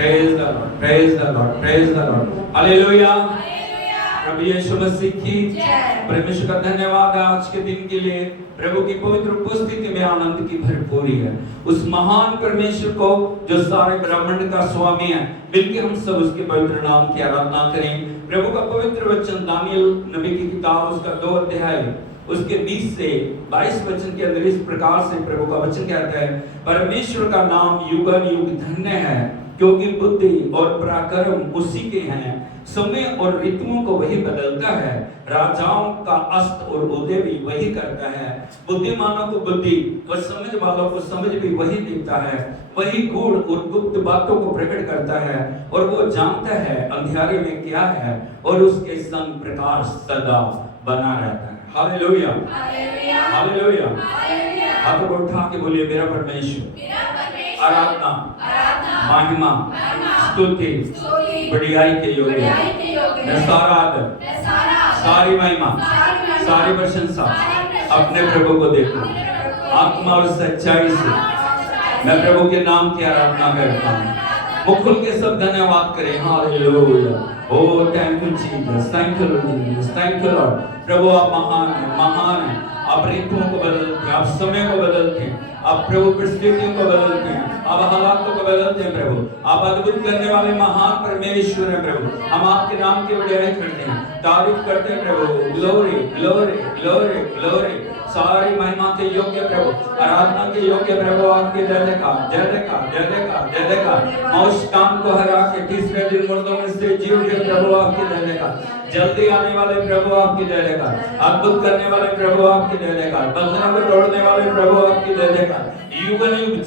Praise the Lord, praise the Lord, praise the Lord. Hallelujah. प्रभु यीशु मसीह की परमेश्वर का धन्यवाद आज के दिन के लिए। प्रभु की पवित्र उपस्थिति में आनंद की भरपूरी है। उस महान परमेश्वर को जो सारे ब्रह्मांड का स्वामी है, मिलकर हम सब उसके पवित्र नाम की आराधना करें। प्रभु का पवित्र वचन दानियल नबी की किताब उसका 2 अध्याय उसके 20 से 22 वचन के अंदर इस प्रकार से प्रभु का वचन कहता है, परमेश्वर का नाम युगानुयुग धन्य है, क्योंकि बुद्धि और पराक्रम उसी के हैं। समय और ऋतुओं को वही बदलता है, राजाओं का अस्त और उदय भी वही करता है। बुद्धिमानों को बुद्धि और समझ वालों को समझ भी वही देता है। वही गूढ़ और गुप्त बातों को प्रकट करता है, और वो जानता है अंधियारे में क्या है, और उसके संग प्रकाश सदा बना रहता है। Hallelujah, hallelujah. हाथ को उठा के बोलिए, मेरा परमेश्वर आराधना, महिमा, स्तुति, बढ़ियाई के योग्य है। सारा आदर, सारी महिमा, सारी प्रशंसा अपने प्रभु को देखो। आत्मा और सच्चाई से मैं प्रभु के नाम की आराधना करता हूँ। मुख खुल के सब धन्यवाद करें। Hallelujah. Oh, thank you Jesus, thank you Lord Jesus, thank you Lord। प्रभु आप महान हैं, महान हैं। आप ऋतुओं को बदलते हैं, आप समय को बदलते हैं, आप प्रभु परिस्थितियों को बदलते हैं, आप हालातों को बदलते हैं। प्रभु आप अद्भुत करने वाले महान परमेश्वर हैं। प्रभु हम आपके नाम की बढ़ाई करते हैं, तारीफ करते हैं। प्रभु ग्लोरी ग्लोरी ग्लोरी ग्लोरी, सारी महिमा के योग्य प्रभु, आराधना के योग्य प्रभु आपके जय जयकार जय जयकार जय जयकार जय जयकार। मौत कान को हरा के तीसरे दिन मुर्दों में से जी उठे प्रभु आपके जय जयकार। जल्दी आने वाले प्रभु आपकी जय जयकार, अद्भुत करने वाले प्रभु आपकी जय जयकार, बंधनों को तोड़ने वाले प्रभु आपकी जय जयकार, युग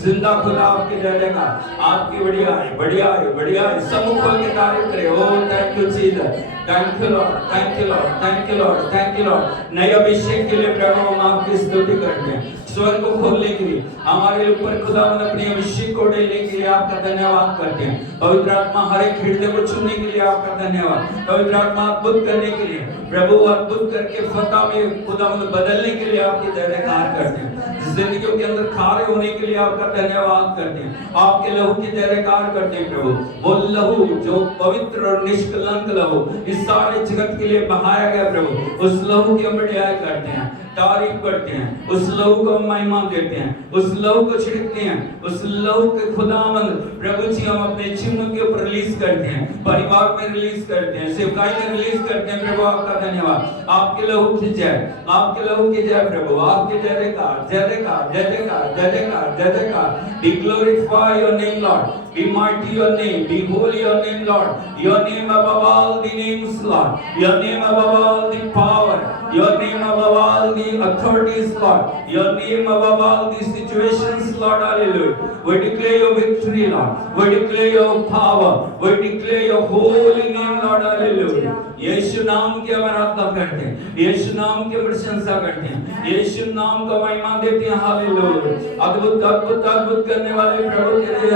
जिंदा खुदा आपकी जय जयकार। आपकी बढ़िया है, बढ़िया है, बढ़िया है। सब खोल के तारीफ करें। Oh thank you Jesus, thank you Lord, thank you Lord, thank you Lord, thank you Lord. नए अभिषेक के लिए प्रभु हम आपकी स्तुति करते हैं। स्वर्ग को खोलने के लिए हमारे ऊपर खुदावंद अपने अभिषेक को डालने के लिए आपका धन्यवाद करते हैं। पवित्र आत्मा हर एक हृदय को छूने के लिए आपका धन्यवाद। पवित्र आत्मा अद्भुत करने के लिए प्रभु, अद्भुत करके फतह में खुदावंद बदलने के लिए आपकी जय जयकार करते हैं। जिंदगियों के अंदर खारे होने के लिए आपका धन्यवाद करते हैं। आपके लहू की जय जयकार करते हैं। प्रभु वो लहू जो पवित्र और निष्कलंक लहू इस सारे जगत के लिए बहाया गया, प्रभु उस लहू की हम बढ़ाई करते हैं, तारीफ करते हैं। उस लहू को महिमा देते हैं, उस लहू को छिड़कते हैं। उस लहू के खुदावंद प्रभु जी हम अपने जीवन के ऊपर रिलीज करते हैं, परिवार में रिलीज करते हैं, सेवकाई में रिलीज करते हैं। प्रभु आपका धन्यवाद। आपके लहू की जय, आपके लहू की जय प्रभु, आपके जय जयकार जय जयकार जय जयकार जय जयकार जय जयकार। Be glorify your name Lord, be mighty your name, be holy your name Lord, your name above all the names Lord, your name above all the power, your name above all the authorities Lord, your name above all the situations Lord. Hallelujah. We declare your victory Lord, we declare your power, we declare your holy name Lord. Hallelujah. यीशु नाम की आराधना करते हैं, यीशु नाम की प्रशंसा करते हैं, यीशु नाम का महिमा देते हैं। हालेलुया। अद्भुत अद्भुत अद्भुत करने वाले प्रभु तेरे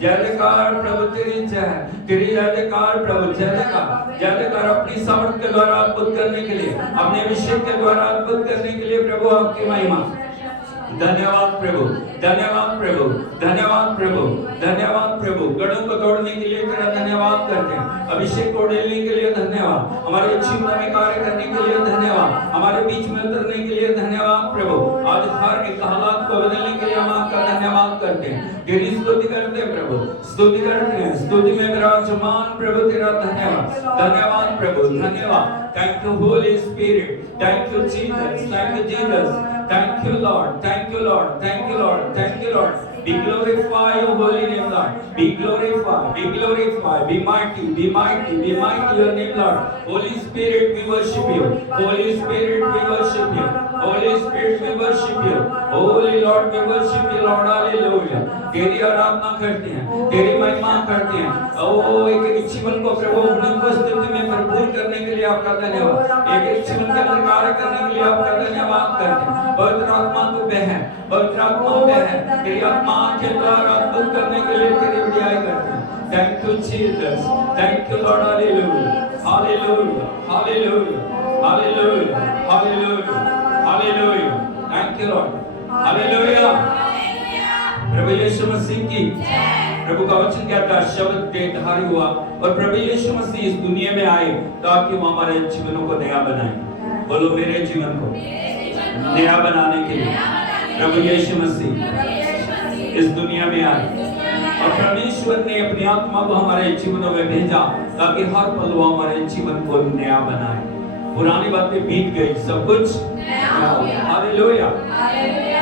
जय जयकार प्रभु, तेरी जय, तेरी जय जयकार प्रभु, जय जयकार जय जयकार। अपनी सामर्थ के द्वारा अद्भुत करने के लिए, अपने अभिषेक के द्वारा अद्भुत करने के लिए प्रभु आपकी महिमा। धन्यवाद प्रभु, धन्यवाद प्रभु, धन्यवाद प्रभु, धन्यवाद प्रभु। गढ़ों को तोड़ने के लिए तेरा धन्यवाद करते हैं, अभिषेक को डालने के लिए धन्यवाद, हमारे जीवन में कार्य करने के लिए धन्यवाद, हमारे बीच में उतरने के लिए धन्यवाद प्रभु। आज हर एक हालात को बदलने के लिए हम आपका धन्यवाद करते हैं, तेरी स्तुति करते हैं प्रभु, स्तुति करते हैं। स्तुति में विराजमान प्रभु तेरा धन्यवाद, धन्यवाद प्रभु, धन्यवाद। Thank you Holi spirit, thank you Jesus, thank you Jesus, thank you Lord, thank you Lord, thank you Lord, thank you Lord। Be glorified your holy name Lord, be glorified, be glorified, be mighty, be mighty, be mighty your name Lord। Holy Spirit we worship you, Holy Spirit we worship you, Holy Spirit we worship you, Holy Lord we worship you Lord। Hallelujah। तेरी आराधना करते हैं, तेरी महिमा करते हैं। ओ एक जीवन को प्रभु अपनी उपस्थिति में भरपूर करने के लिए आपका धन्यवाद, एक जीवन के अंदर कार्य करने के लिए आपका धन्यवाद करते हैं। पवित्र आत्मा को बहन, पवित्र आत्मा बहन, तेरी आत्मा के द्वारा अद्भुत करने के लिए तेरी बढ़ाई करते हैं। Thank you Jesus, thank you Lord। Hallelujah, hallelujah, hallelujah, hallelujah, hallelujah, hallelujah। Thank you Lord, hallelujah। प्रभु यीशु मसीह की प्रभु का वचन कहता है शब्द देहधारी हुआ और प्रभु यीशु मसीह इस दुनिया में आए ताकि वो हमारे जीवनों को नया बनाए। बोलो मेरे जीवन को नया बनाने के लिए प्रभु यीशु मसीह इस दुनिया में आए और परमेश्वर ने अपनी आत्मा को हमारे जीवनों में भेजा ताकि हर पल वो हमारे जीवन को नया बनाए। पुरानी बातें बीत गई, सब कुछ नया हो गया। हालेलुया,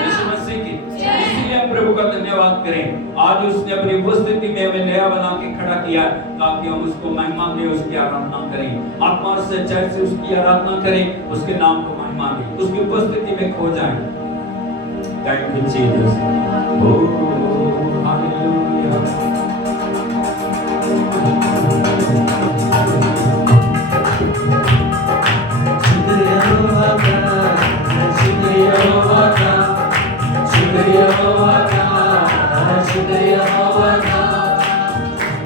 यीशु मसीह की। इसलिए हम प्रभु का धन्यवाद करें। आज उसने अपनी उपस्थिति में हमें नया बना के खड़ा किया ताकि हम उसको महिमा दें, उसकी आराधना करें, आत्मा और सच्चाई से उसकी आराधना करें, उसके नाम को महिमा दें, उसकी उपस्थिति में खो जाएं। Thank you Jesus. Oh hallelujah.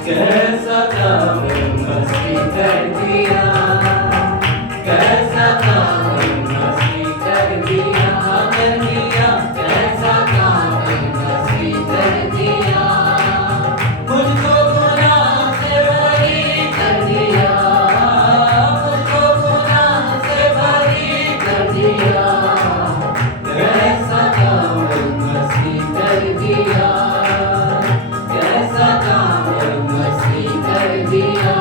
कैसा काम मस्ती कर दिया, कैसा काम मस्ती कर दिया, कर दिया, कैसा काम मस्ती कर दिया, मुझको गुनाह से बरी कर दिया, मुझको गुनाह से बरी कर दिया, कैसा काम मस्ती कर दिया, कैसा काम मस्ती कर दिया,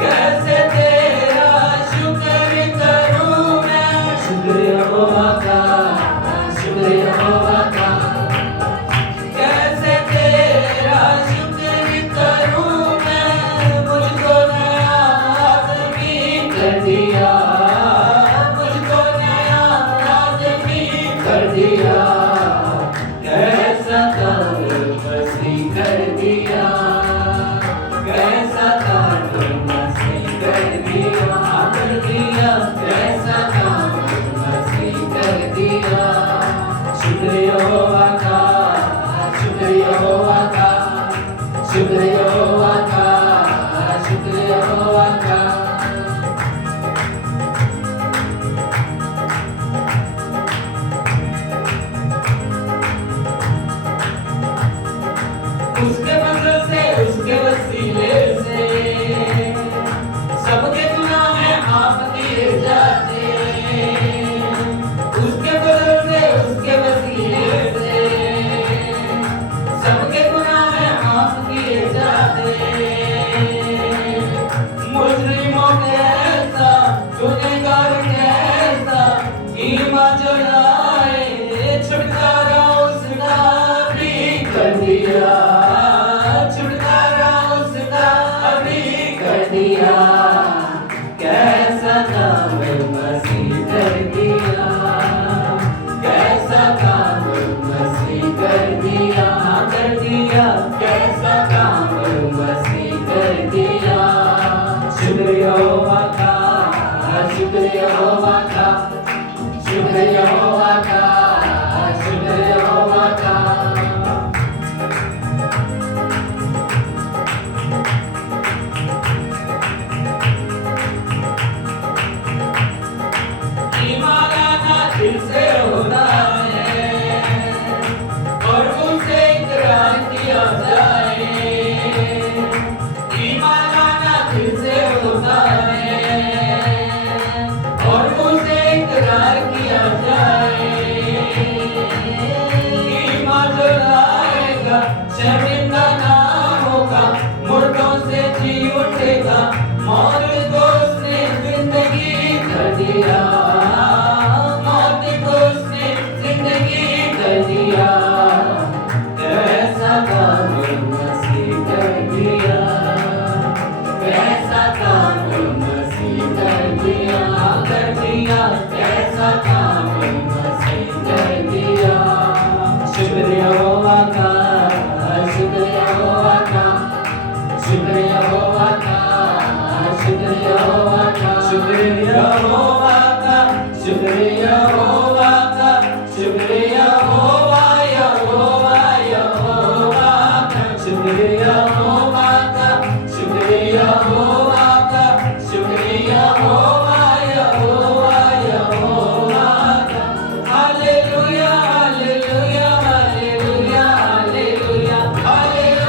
कैसे तेरा शुक्र करूं मैं, शुक्र यहोवा का, शुक्र यहोवा का, कैसे तेरा शुक्र करूं मैं, मुझको नया आदमी कर दिया, मुझको नया आदमी कर दिया, कैसा काम मस्ती कर दिया, कैसा काम मस्ती कर दिया, कर दिया, कैसा काम मस्ती कर दिया, शुक्र यहोवा का, शुक्र यहोवा का, शुक्र यहोवा का, शुक्र यहोवा का। उसके बदले से, उसके वसीले से सबके गुनाह माफ किए जाते, उसके बदले से, उसके वसीले से सबके गुनाह माफ किए जाते, मुजरिमों कैसा, गुनहगार कैसा, ईमान जो लाए छुटकारा उसका भी कर दिया, छुटकारा उसका अभी कर दिया, कैसा काम मसीह कर दिया, कैसा काम मसीह कर दिया, कर दिया, कैसा काम मसीह कर दिया, शुक्र यहोवा का, शुक्र यहोवा का, शुक्र यहोवा का, शुक्र यहोवा का। दिल से होना है और उसे इकरार किया जाए, ईमान लाना दिल से होता है और उसे इकरार किया जाए, ईमान जो लाएगा शर्मिंदा ना होगा, मुर्दों से जी उठेगा, मौत को उसने जिंदगी कर दिया, कैसा काम मसीह कर दिया, कैसा काम मसीह कर दिया, कर दिया, कैसा काम मसीह कर दिया, शुक्र यहोवा का, शुक्र यहोवा का, शुक्र यहोवा का, शुक्र यहोवा का, शुक्र यहोवा का, शुक्र यहोवा का, शुक्र यहोवा, यहोवा, यहोवा का, शुक्र यहोवा का, शुक्र यहोवा का, शुक्र यहोवा, यहोवा, यहोवा का। Hallelujah, hallelujah, hallelujah, hallelujah, hallelujah.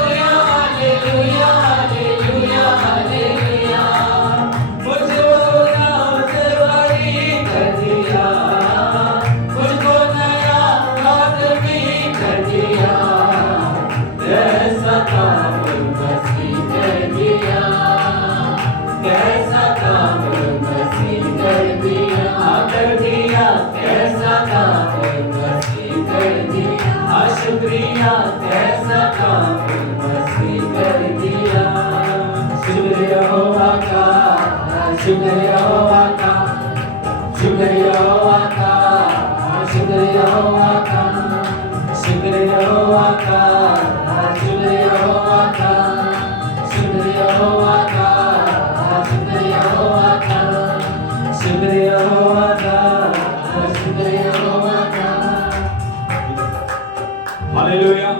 शुक्र यहोवा का, शुक्र यहोवा का, शुक्र यहोवा का, शुक्र यहोवा का, शुक्र यहोवा का, शुक्र यहोवा का, शुक्र यहोवा का, शुक्र यहोवा का, शुक्र यहोवा का। हालेलुया।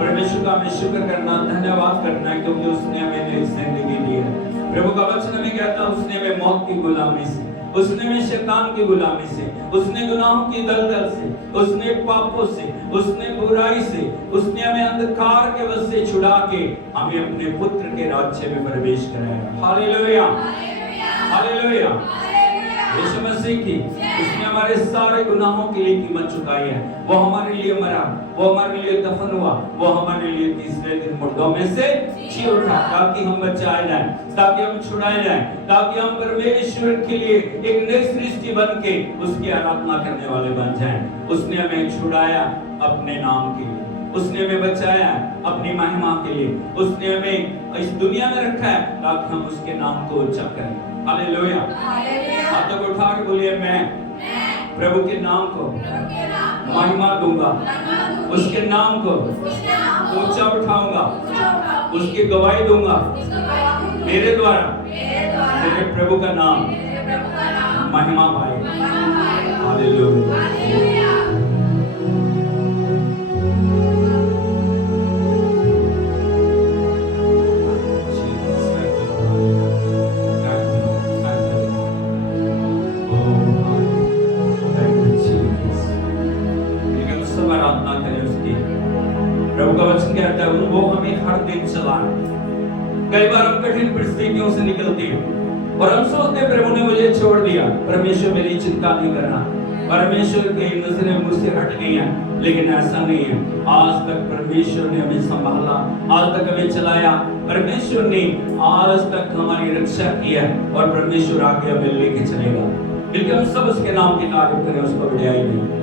परमेश्वर का हमें शुक्र करना, धन्यवाद करना है क्योंकि उसने हमें नई जिंदगी दी है। प्रभु का वचन हमें कहता है उसने हमें मौत की गुलामी से, उसने हमें शैतान की गुलामी से, उसने गुनाहों की दलदल से, उसने पापों से, उसने बुराई से, उसने हमें अंधकार के वश से छुड़ा के हमें अपने पुत्र के राज्य में प्रवेश कराया। Hallelujah, hallelujah. यीशु मसीह की उसने हमारे सारे गुनाहों के लिए कीमत चुकाई है। वो हमारे लिए मरा, वो हमारे लिए दफन हुआ, वो हमारे लिए तीसरे दिन मुर्दों में से जी उठा ताकि हम बचाए जाएं, ताकि हम छुड़ाए जाएं, ताकि हम परमेश्वर के लिए एक नई सृष्टि बन के उसकी आराधना करने वाले बन जाएं। उसने हमें छुड़ाया अपने नाम के लिए, उसने हमें बचाया अपनी महिमा के लिए, उसने हमें इस दुनिया में रखा है ताकि हम उसके नाम को ऊंचा करें। हालेलुया। हाथों को उठा के बोलिए मैं प्रभु के नाम को महिमा दूंगा, उसके नाम को ऊंचा उठाऊंगा, उसकी गवाही दूंगा। मेरे द्वारा मेरे प्रभु का नाम महिमा पाए। हालेलुया। प्रभु का वचन कहता है वो हमें हर दिन चलाए। कई बार हम कठिन परिस्थितियों से निकलते हैं और हम सोचते हैं प्रभु ने मुझे छोड़ दिया, परमेश्वर मेरी चिंता नहीं करना, परमेश्वर की नजरें मुझसे हट गई हैं। लेकिन ऐसा नहीं है। आज तक परमेश्वर ने हमें संभाला, आज तक हमें चलाया, परमेश्वर ने आज तक हमारी रक्षा की है और परमेश्वर आगे हमें लेके चलेगा। बिल्कुल हम सब उसके नाम की तारीफ करें, उसको बढ़ाई नहीं।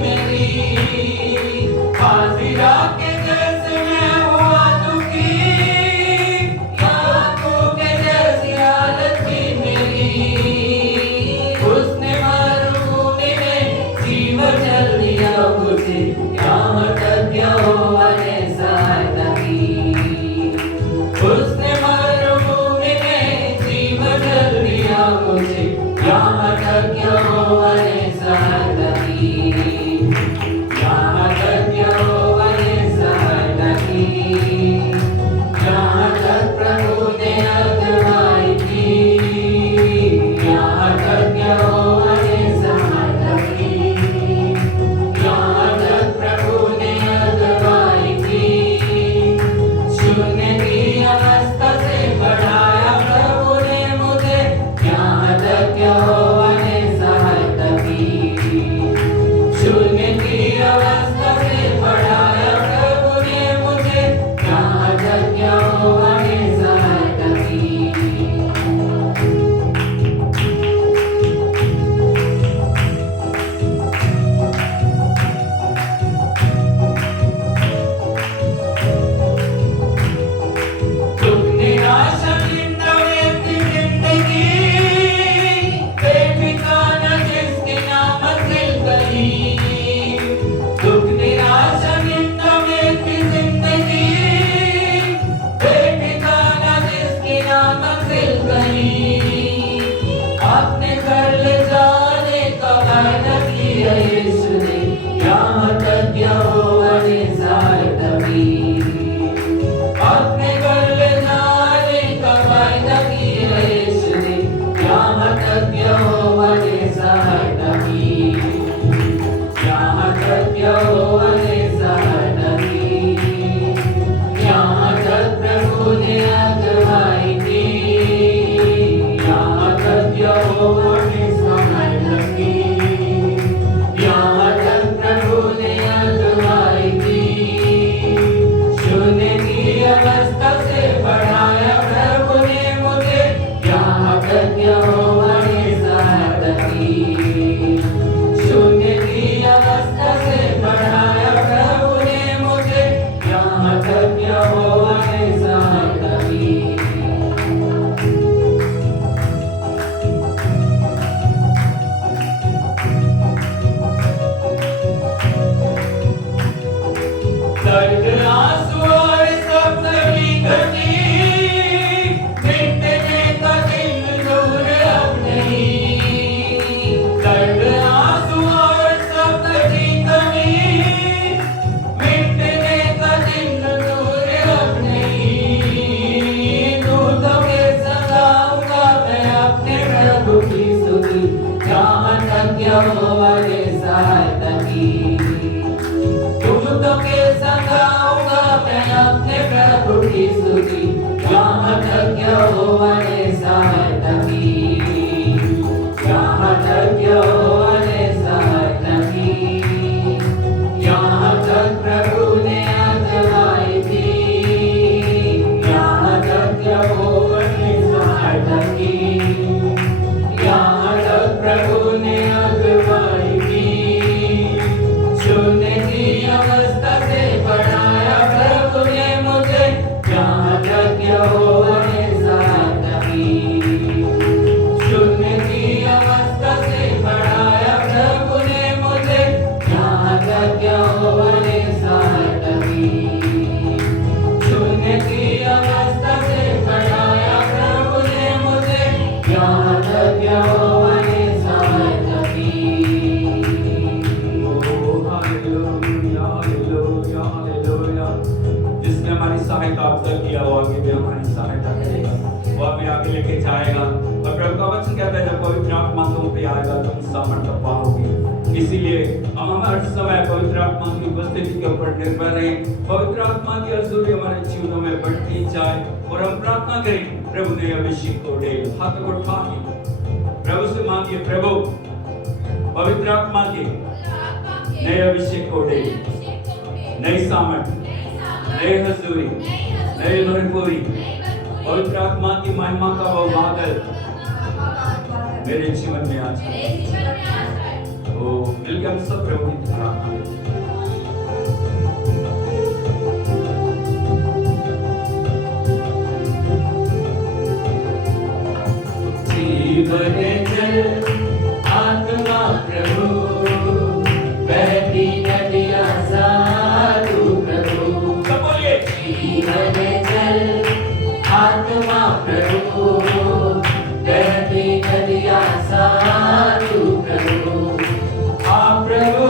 मेरी सहायता की है यीशु ने, यहाँ तक यहोवा ने सहायता की। अपने घर ले जाने का वायदा किया यीशु ने, यहाँ तक यहोवा ने सहायता की, यहाँ तक यहोवा ने सहायता की, यहाँ तक प्रभु ने अगुवाई की, यहाँ तक यहोवा ने सहायता की, यहाँ तक प्रभु ने अगुवाई की। शून्य की अवस्था से बढ़ाया प्रभु ने मुझे, यहाँ तक यहोवा ने सहायता की। शून्य की अवस्था से बढ़ाया प्रभु ने मुझे, यहाँ तक यहोवा ने सहायता की। दर्द आंसू और सब तकलीफ मिटने का दिन दूर अब नहीं। दर्द आंसू और सब तकलीफ मिटने का दिन दूर अब नहीं। दूतों के संग आऊंगा मैं अपने प्रभु की स्तुति, जहाँ तक यहोवा ने सहायता की। दूतों के संग आऊंगा मैं अपने प्रभु की स्तुति, यहाँ तक यहोवा ने सहायता की, यहाँ तक यहोवा ने सहायता की, यहाँ तक प्रभु ने अगुवाई की, यहाँ तक यहोवा ने सहायता की, यहाँ तक प्रभु ने अगुवाई की। शून्य की अवस्था से बढ़ाया प्रभु ने मुझे, यहाँ तक यहोवा ने सहायता की। शून्य की अवस्था से बढ़ाया प्रभु ने मुझे, यहाँ तक यहोवा ने सहायता की। शून्य की अवस्था से बढ़ाया प्रभु ने मुझे, यहाँ तक यहोवा ने सहायता की। जिसने हमारी सहायता अब तक किया वो आगे भी हमारी सहायता करेगा, वो हमें आगे लेके जाएगा। और प्रभु का वचन कहता है जब पवित्र आत्मा तुम पे आएगा तुम सामर्थ्य पाओगे। इसीलिए हम हर समय पवित्र आत्मा की उपस्थिति के ऊपर निर्भर रहें, पवित्र आत्मा की हजूरी हमारे जीवनों में बढ़ती जाए और हम प्रार्थना करें प्रभु ने अभिषेक को दे। हाथ को उठा के प्रभु से मांगिए, प्रभु पवित्र आत्मा के नए अभिषेक को दे, नई सामर्थ्य, नए हजूरी, नई भरपूरी, पवित्र आत्मा की महिमा का वो बादल मेरे जीवन में आ जाए। तो मिलकर हम सब प्रभु की प्रार्थना करें। जीवन जल आत्मा प्रभु, बहती नदियाँ साधु प्रभु। सब बोलिए। जीवन जल आत्मा प्रभु, बहती नदियाँ साधु प्रभु। आप प्रभु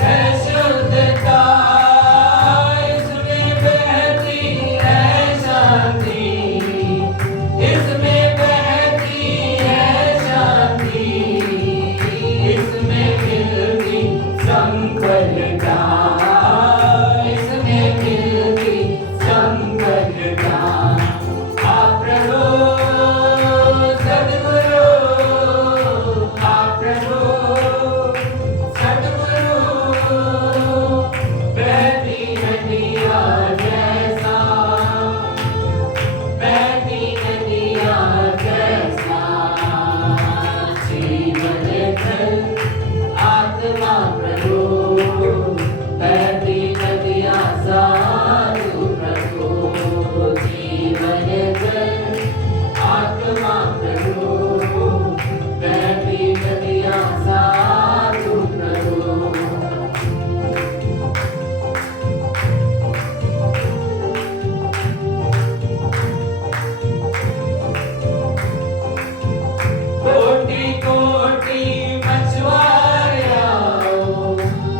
है शुद्धता, इसमें बहती है शांति, इसमें बहती है शांति, इसमें मिलती संपन्नता, इसमें मिलती संपन्नता। आप प्रभु सद्गुरु, आप प्रभु सद्गुरु, बहती नदियाँ जैसा, बहती नदियाँ जैसा, जीवन जल आत्मा प्रभु, बहती नदियाँ साधु प्रभु, जीवन जल आत्मा प्रभु, बहती नदियाँ साधु प्रभु। कोटि कोटि मछुआरे आओ,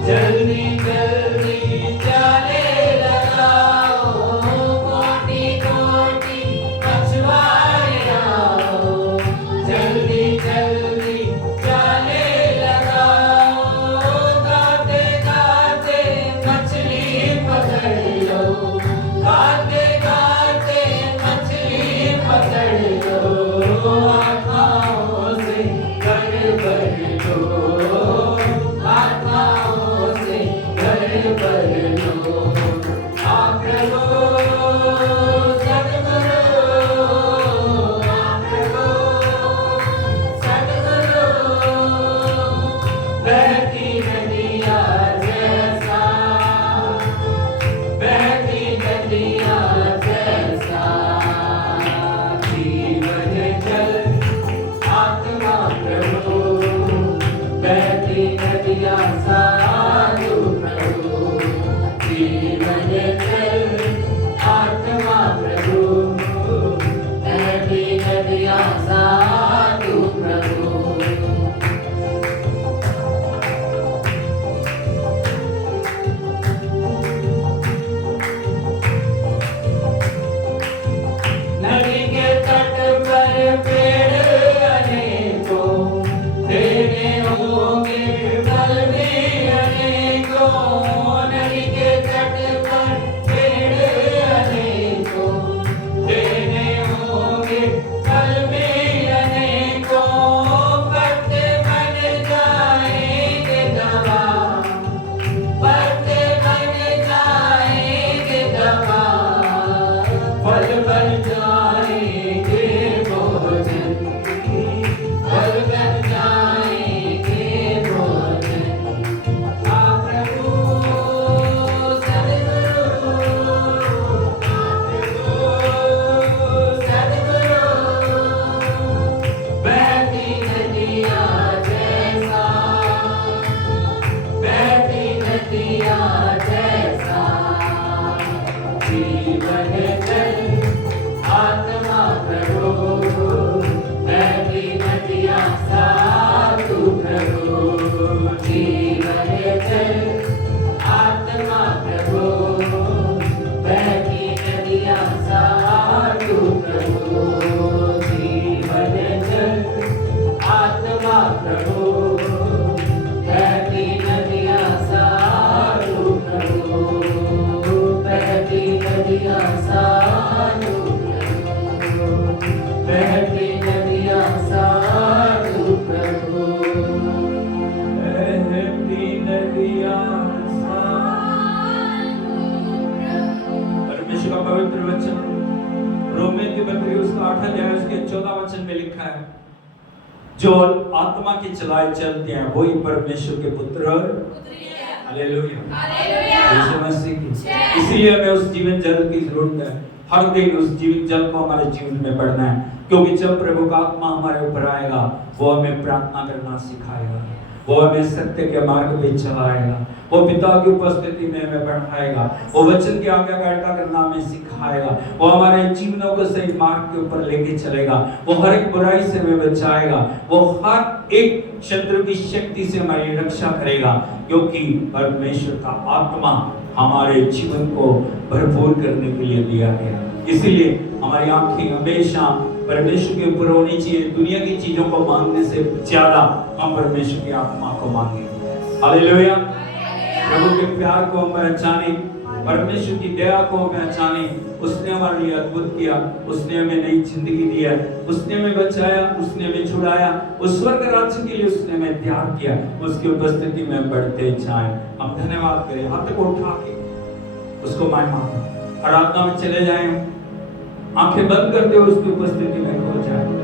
जल्दी जल्दी जाले लगाओ, कोटि कोटि मछुआरे आओ, जल्दी जल्दी जाले लगाओ, गाते गाते मछली पकड़ लो, गाते गाते मछली पकड़ लो, आत्माओं से घर भर लो, आत्माओं से घर भर लो। आप प्रभु सद्गुरु, आप प्रभु सद्गुरु, बहती नदियाँ जैसा, बहती नदियाँ जैसा, जीवन जल आत्मा प्रभु, बहती नदियाँ साधु प्रभु, जीवन जल आत्मा प्रभु, बहती नदियाँ साधु प्रभु। नदी के तट पर पेड़ अनेकों, देने होंगे फल भी अनेकों, नदी के तट पर पेड़ अनेकों, देने होंगे फल भी अनेकों, पत्ते बन जाएंगे दवा, पत्ते बन जाएंगे दवा, फल बन जाएंगे भोजन, फल बन जाएंगे भोजन। आप प्रभु सद्गुरु, आप प्रभु सद्गुरु, बहती नदियाँ जैसा, बहती नदियाँ जैसा, जीवन जल आत्मा प्रभु, बहती नदियाँ साधु प्रभु, जीवन जल आत्मा प्रभु, बहती नदियाँ साधु प्रभु, जीवन जल आत्मा प्रभु, बहती नदियाँ साधु प्रभु, बहती नदियाँ साधु प्रभु, बहती नदियाँ साधु प्रभु, बहती नदियाँ परमेश्वर का पवित्र वचन रोमियो के पत्री उसका 8 अध्याय उसके 14 वचन में लिखा है, जो आत्मा के चलाए चलते हैं वही परमेश्वर के पुत्र और हालेलुया, यीशु मसीह की। इसलिए हमें उस जीवन जल की जरूरत है, हर दिन उस जीवन जल को हमारे जीवन में पढ़ना है, क्योंकि जब प्रभु का आत्मा हमारे ऊपर आएगा वो हमें प्रार्थना करना सिखाएगा, वो हमें सत्य के मार्ग पे चलाएगा, वो पिता की उपस्थिति में हमें बढ़ाएगा, वो वचन की आज्ञाकारिता करना हमें सिखाएगा, वो हमारे जीवनों को सही मार्ग के ऊपर लेके चलेगा, वो हर एक बुराई से हमें बचाएगा, वो हर एक शत्रु की शक्ति से हमारी रक्षा करेगा, क्योंकि परमेश्वर का आत्मा हमारे जीवन को भरपूर करने के लिए दिया गया। इसीलिए हमारी आंखें हमेशा परमेश्वर के ऊपर होनी चाहिए। दुनिया की चीजों को मांगने से ज्यादा हम परमेश्वर की आत्मा को मांगेंगे। हालेलुया। प्रभु के प्यार को हम पहचाने, परमेश्वर की दया को हम पहचाने। उसने हमारे लिए अद्भुत किया, उसने हमें नई जिंदगी दिया, उसने हमें बचाया, उसने हमें छुड़ाया, उस स्वर्ग राज्य के लिए उसने हमें तैयार किया। उसकी उपस्थिति में बढ़ते जाएं। हम धन्यवाद करें, हाथ को उठा के उसको महिमा आराधना में चले जाएं, आंखें बंद करते हुए उसकी उपस्थिति में खो जाए।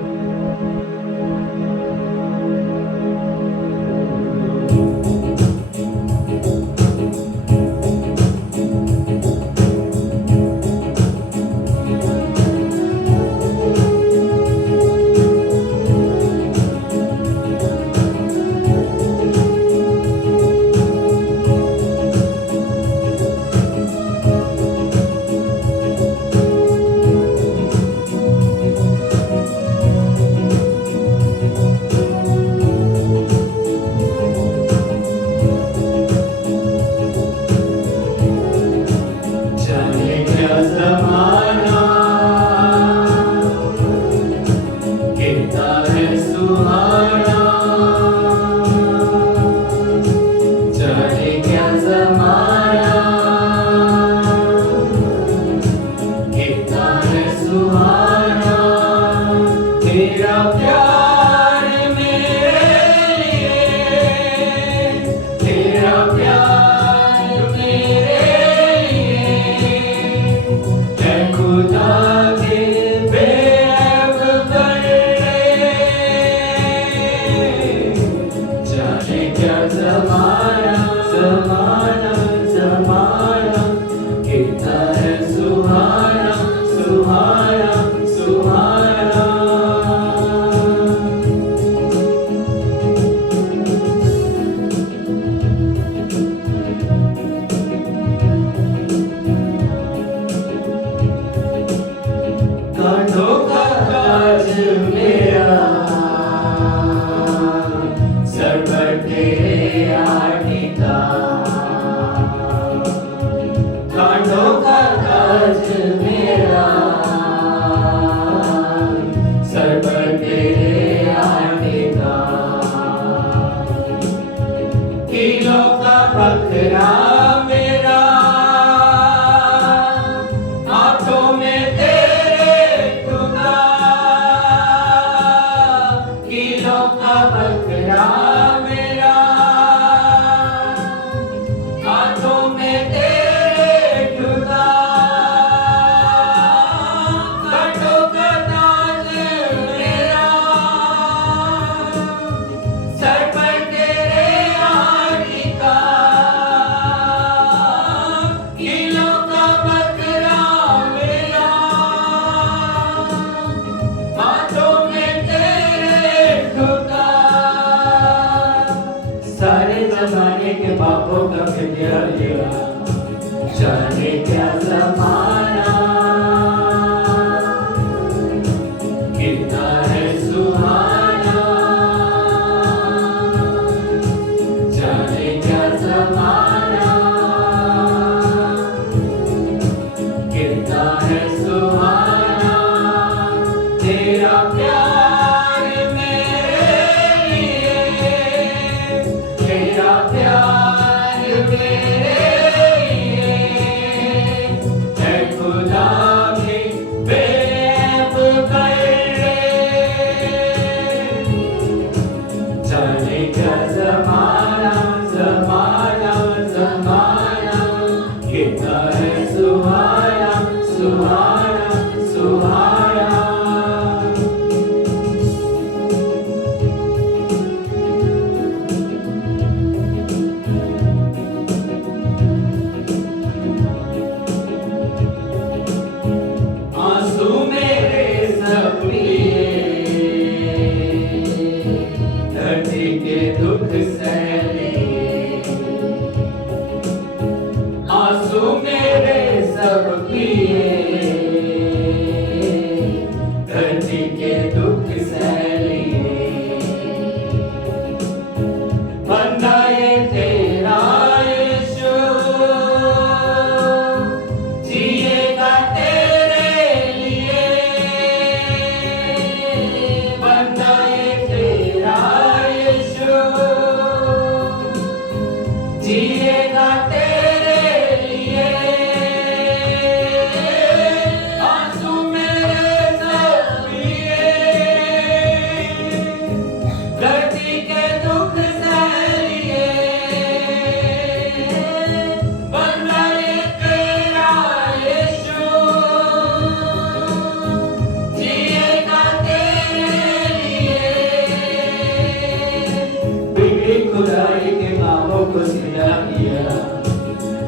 उसने किया,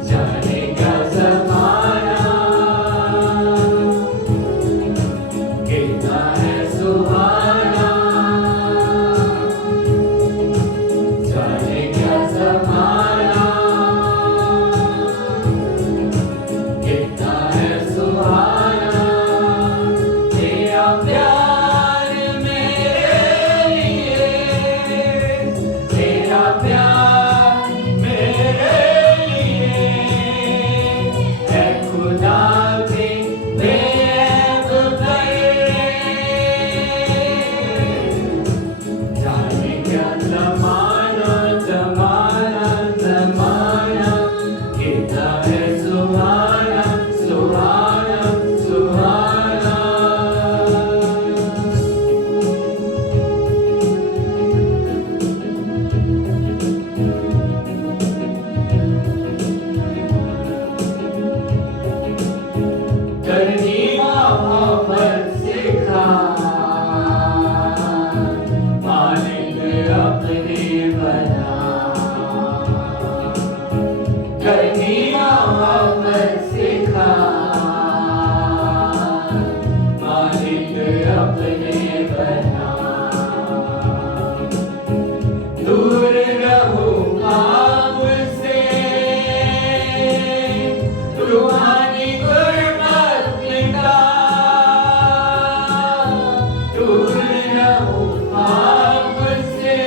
जाने क्या ज़माना कितना है सुहाना, जाने क्या ज़माना कितना है सुहाना, तेरा प्यार मेरे लिए, तेरा प्यार मेरे लिए है खुदा के बेअब करे, जाने क्या ज़माना ज़माना ज़माना कितना है सुहाना सुहाना सुहाना। करनी मोहब्बत सिखा, मालिक अपने बना, करनी मोहब्बत सिखा, मालिक अपने बना, दूर रहो पाप से, रूहानी गुर्बत मिटा, दूर रहो पाप से,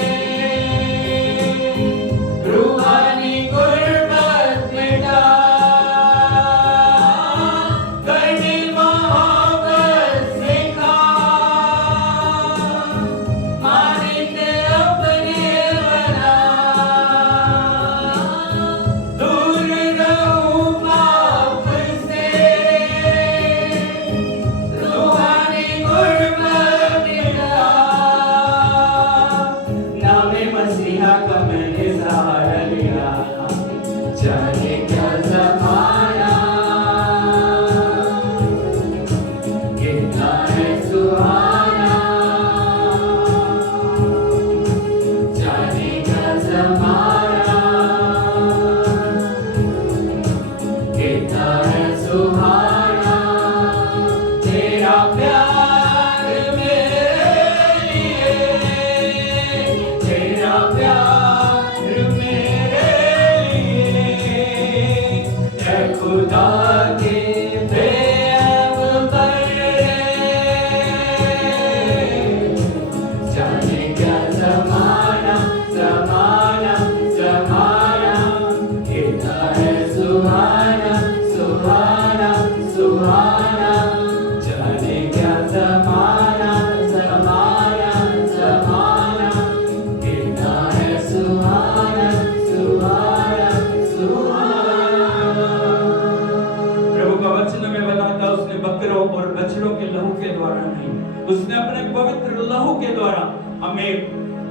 रूहानी गुर्बत मिटा, करनी मोहब्बत सिखा, मालिक अपने बना, दूर रहो पाप से, रूहानी गुर्बत मिटा, नामे मसीहा का मैंने सहारा लिया, जाने क्या ज़माना कितना है सुहाना, जाने क्या ज़माना कितना है सुहाना, तेरा प्यार मेरे लिए, तेरा प्यार मेरे लिए है खुदा के बेअब करे, जाने क्या ज़माना ज़माना ज़माना कितना है सुहाना सुहाना सुहाना, जाने क्या ज़माना ज़माना ज़माना कितना है सुहाना सुहाना सुहाना। प्रभु का वचन में बताता है, उसने बकरों और बछड़ों के लहू के द्वारा नहीं, उसने अपने पवित्र लहू के द्वारा हमें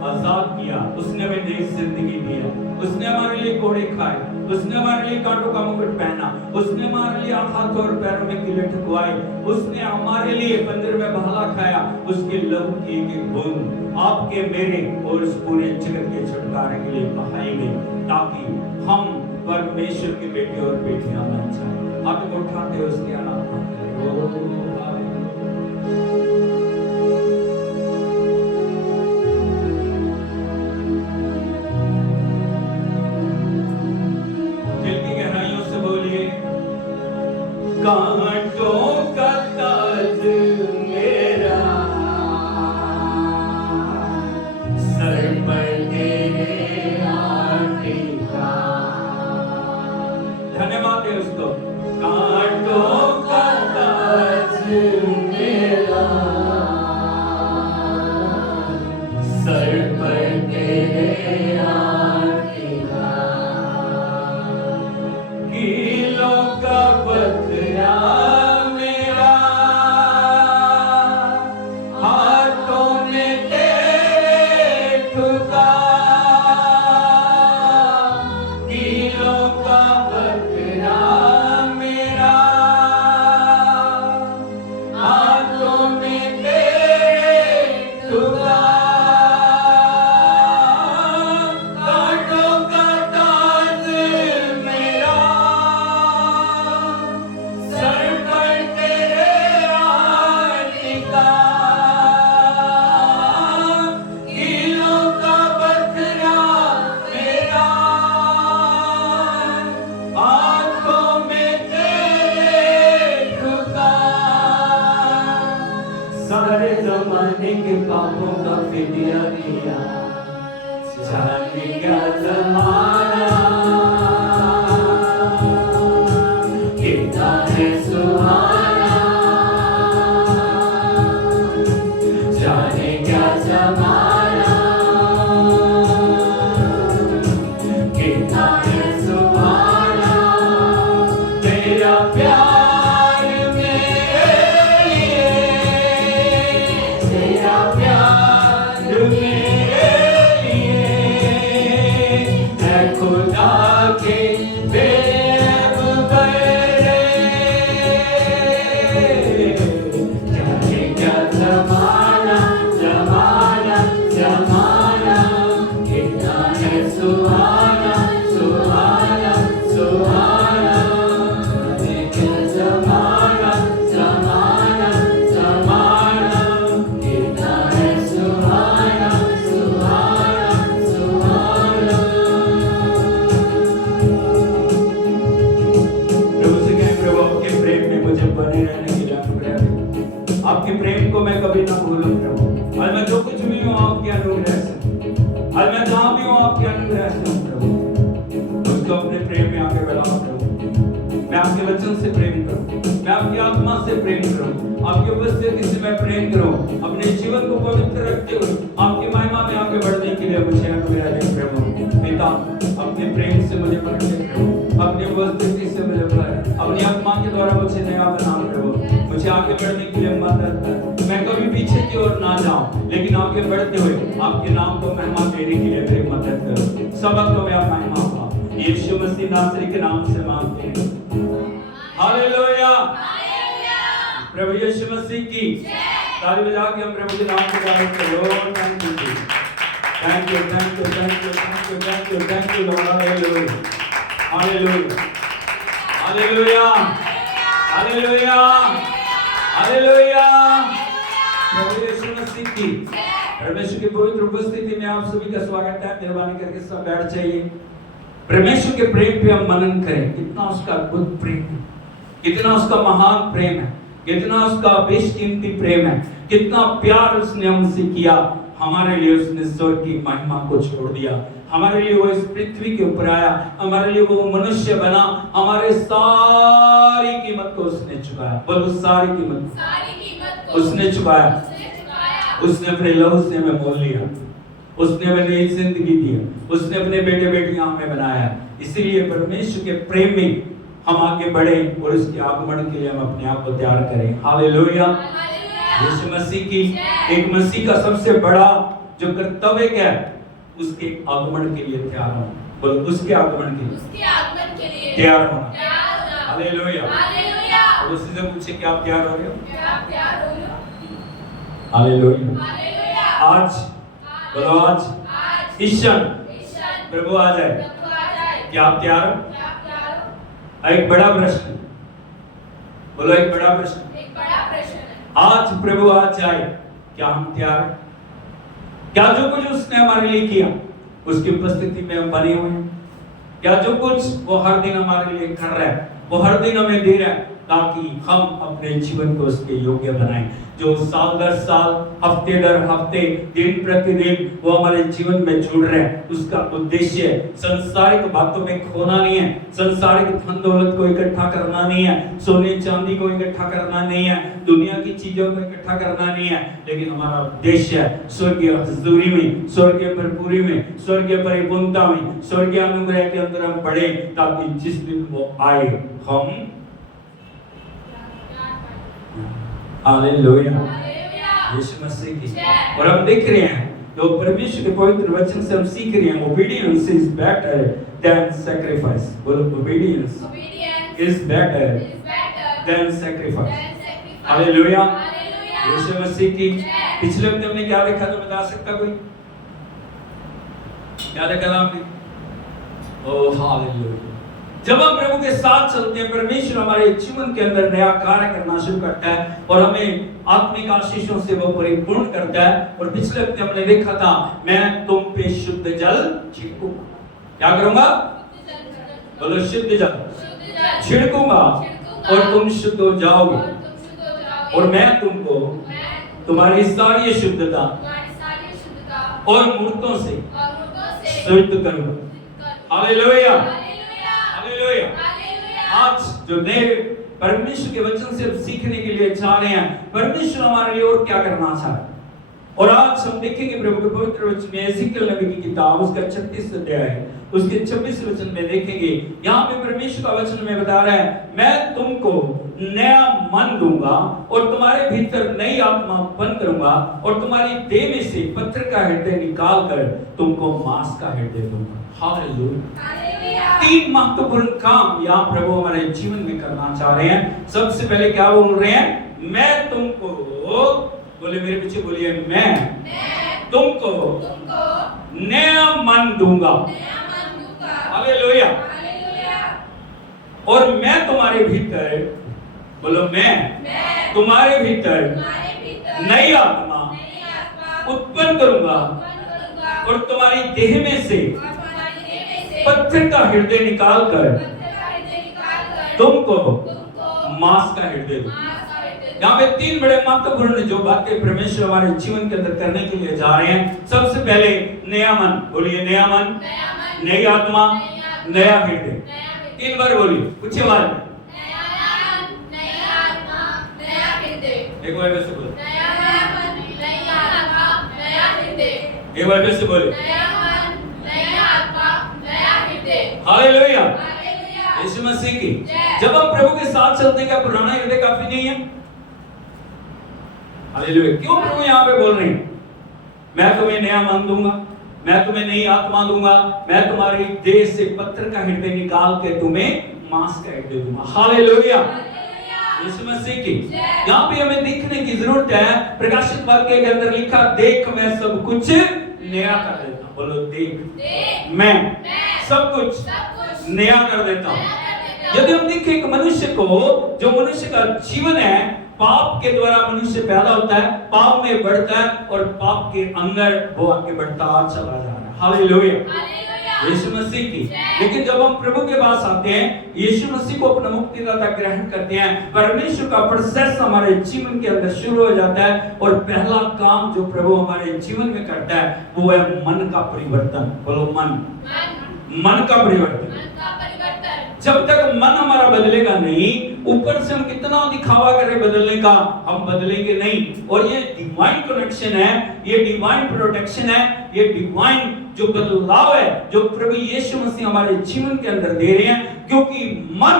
आजाद किया, उसने हमें नई जिंदगी दिया, उसने हमारे लिए कोड़े खाए, उसने हमारे लिए कांटों का मुकुट पहना, उसने हमारे लिए हाथों और पैरों में कीले ठुकवाए, उसने हमारे लिए बंदर में भाला खाया, उसके लहू की एक बूंद आपके मेरे और इस पूरे जगत के छुटकारे के लिए बहाई गई, ताकि हम परमेश्वर के बेटे और बेटियां बन जाएं। हाथ को उठाते हुए उसकी आराधना करें। ओ हालेलुया। दिल की गहराइयों से बोलिए, कांटों का ताज मेरा सर पर तेरे आटे का, धन्यवाद है उसको, कांटों का ताज जमाने के पापों का फिदिया दिया, जाने क्या जमाना कितना है सुहाना, जाने क्या जमाना कितना है सुहाना, तेरा प्यार मेरे लिए, तेरा प्यार मेरे लिए है खुदा के बेब बरे, जाने क्या जमाना जमाना जमाना कितना है सुहाना सुहाना सुहाना, जाने क्या जमाना जमाना जमाना कितना है सुहाना सुहाना सुहाना। प्रभु से कहें, प्रभु आपके प्रेम में मुझे बने रहने की अनुग्रह दे। आपके प्रेम को मैं कभी ना भूलूं प्रभु। आज मैं जो कुछ भी हूँ आपके अनुग्रह से, आज मैं जहाँ भी हूँ आपके अनुग्रह से हूँ प्रभु। मुझको अपने प्रेम में आगे बढ़ाओ प्रभु। मैं आपके वचन से प्रेम करूँ, मैं आपकी आत्मा से प्रेम करूँ, आपकी उपस्थिति से मैं प्रेम करूँ, अपने जीवन को पवित्र रखते हुए आपकी महिमा में आगे बढ़ने के लिए मुझे अनुग्रह दे प्रभु। पिता, अपने प्रेम से मुझे भर दे प्रभु, अपनी उपस्थिति से मुझे भर, अपनी आत्मा के द्वारा मुझे नया बना प्रभु। मुझे आगे बढ़ने के लिए मदद कर, मैं कभी पीछे की ओर ना जाऊं, लेकिन आगे बढ़ते हुए आपके नाम को महिमा देने के लिए मेरी मदद करो। सबक को मैं महिमा पाऊं, यीशु मसीह नासरी के नाम से मांगते हैं, हालेलुया। प्रभु यीशु मसीह की ताली बजा के हम प्रभु के नाम को गाएं। Lord thank you, thank you thank you thank you thank you thank you thank you Lord. Hallelujah hallelujah hallelujah hallelujah hallelujah. प्रभु यीशु मसीह की परमेश्वर की पवित्र उपस्थिति में आप सभी का स्वागत है। मेहरबानी करके सब बैठ जाइए। परमेश्वर के प्रेम पे हम मनन करें। कितना उसका अद्भुत प्रेम है, कितना उसका महान प्रेम है, कितना उसका बेशकीमती प्रेम है, कितना प्यार उसने हमसे किया। हमारे लिए उसने स्वर्ग की महिमा को छोड़ दिया, हमारे लिए वो इस पृथ्वी के ऊपर आया, हमारे लिए वो मनुष्य बना, हमारे सारी कीमत को उसने चुकाया। बोलो सारी कीमत उसने चुकाया। उसने अपने लहू से हमें मोल लिया, उसने हमें नई जिंदगी दी, उसने अपने बेटे बेटियां हमें बनाया। इसीलिए परमेश्वर के प्रेम में हम आगे बढ़े और उसके आगमन के लिए हम अपने आप को तैयार करें। हालेलुया। यीशु मसीह की एक मसीह का सबसे बड़ा जो कर्तव्य है उसके आगमन के लिए तैयार होना। बोलो उसके आगमन के लिए तैयार होना। हालेलुया। और उसी से पूछे कि आप तैयार हो रहे हो? हालेलुया। आज बोलो आज इस क्षण प्रभु आ जाए, क्या आप तैयार हो? एक बड़ा प्रश्न, बोलो एक बड़ा प्रश्न। आज प्रभु आ जाए, क्या हम तैयार हैं? क्या जो कुछ उसने हमारे लिए किया उसकी उपस्थिति में हम बने हुए हैं? क्या जो कुछ वो हर दिन हमारे लिए कर रहा है, वो हर दिन हमें दे रहा है ताकि हम अपने जीवन को उसके योग्य बनाएं। जो साल दर साल, हफ्ते दर हफ्ते, दिन प्रतिदिन वो हमारे जीवन में जुड़ रहे हैं, उसका उद्देश्य संसारिक बातों में खोना नहीं है, संसारिक धन दौलत को इकट्ठा करना नहीं है, सोने चांदी को इकट्ठा करना नहीं है, दुनिया की चीजों को इकट्ठा करना नहीं है, लेकिन हमारा उद्देश्य है स्वर्गीय हजूरी में, स्वर्गीय भरपूरी में, स्वर्गीय परिपूर्णता में, स्वर्गीय अनुग्रह के अंदर हम बढ़े ताकि जिस दिन वो आए हम हालेलुया यीशु मसीह की। और हम देख रहे हैं तो परमेश्वर के पवित्र वचन से हम सीख रहे हैं obedience is better than sacrifice. बोलो obedience is better than sacrifice. Hallelujah Yeshu Masih की। पिछले हफ्ते हमने क्या देखा तो बता सकता कोई? क्या देखा था हमने? Oh hallelujah. जब हम प्रभु के साथ चलते हैं परमेश्वर हमारे जीवन के अंदर नया कार्य करना शुरू करता है और हमें आत्मिक आशीषों से वो परिपूर्ण करता है। और पिछले हफ्ते हमने देखा था मैं तुम पे शुद्ध जल छिड़कूंगा। क्या करूंगा? बोलो शुद्ध जल छिड़कूंगा और तुम शुद्ध हो जाओगे और मैं तुमको तुम्हारी सारी शुद्धता और मूर्तों से शुद्ध करूंगा। Hallelujah, hallelujah. आज जो नए परमेश्वर के वचन से सीखने के लिए चाह रहे हैं, परमेश्वर हमारे लिए और क्या करना चाहता है। और आज हम देखेंगे प्रभु के पवित्र वचन में एजेकियल नबी की किताब उसका 36 अध्याय है, उसके 26 वचन में देखेंगे। यहाँ पे परमेश्वर का वचन में बता रहा है, मैं तुमको नया मन दूंगा और तुम्हारे भीतर नई आत्मा उत्पन्न करूंगा और तुम्हारी देह में से पत्थर का हृदय निकाल कर तुमको मांस का हृदय दूंगा। हालेलुया। 3 महत्वपूर्ण काम यहाँ प्रभु हमारे जीवन में करना चाह रहे हैं। सबसे पहले क्या बोल रहे हैं, मैं तुमको, बोले मेरे पीछे बोलिए, मैं तुमको नया मन दूंगा। हालेलुया। और मैं तुम्हारे भीतर, बोलो मैं तुम्हारे भीतर नई आत्मा उत्पन्न करूंगा और तुम्हारी देह में से पत्थर का हृदय निकाल कर तुमको मांस का हृदय दूंगा। यहाँ पे 3 बड़े महत्वपूर्ण जो बातें परमेश्वर हमारे जीवन के अंदर करने के लिए जा रहे हैं। सबसे पहले नया मन, बोलिए नया मन, नई आत्मा, नया हृदय। 3 बार बोलिए, पूछे वाले एक बार से बोलो, एक बार से बोलो, हालेलुया, यीशु मसीह की। जब हम प्रभु के साथ चलते क्या पुराना हृदय काफी नहीं है? हालेलुया। क्यों प्रभु यहाँ पे बोल रहे हैं, मैं तुम्हें नया मन दूंगा, मैं तुम्हें नई आत्मा दूंगा, मैं तुम्हारी देह से पत्थर का हृदय निकाल के तुम्हें मांस का हृदय दूंगा। हालेलुया, यीशु मसीह की। यहाँ पे हमें देखने की जरूरत है, प्रकाशित वाक्य के अंदर लिखा, देख मैं सब कुछ नया कर देता हूँ। बोलो देख मैं सब कुछ नया कर देता हूँ। यदि हम देखें एक मनुष्य को, जो मनुष्य का जीवन है, पाप के द्वारा मनुष्य पैदा होता है, पाप में बढ़ता है और पाप के अंदर वो आगे बढ़ता चला जा रहा है। हालेलुया, यीशु मसीह की। लेकिन जब हम प्रभु के पास आते हैं, यीशु मसीह को अपना मुक्तिदाता ग्रहण करते हैं, परमेश्वर का प्रोसेस हमारे जीवन के अंदर शुरू हो जाता है और पहला काम जो प्रभु हमारे जीवन में करता है वो है मन का परिवर्तन। बोलो मन का परिवर्तन। जब तक मन हमारा बदलेगा नहीं, ऊपर से हम कितना दिखावा करें बदलने का, हम बदलेंगे नहीं। और ये डिवाइन कनेक्शन है, ये डिवाइन प्रोटेक्शन है, ये डिवाइन जो बदलाव है जो प्रभु यीशु मसीह हमारे जीवन के अंदर दे रहे हैं, क्योंकि मन,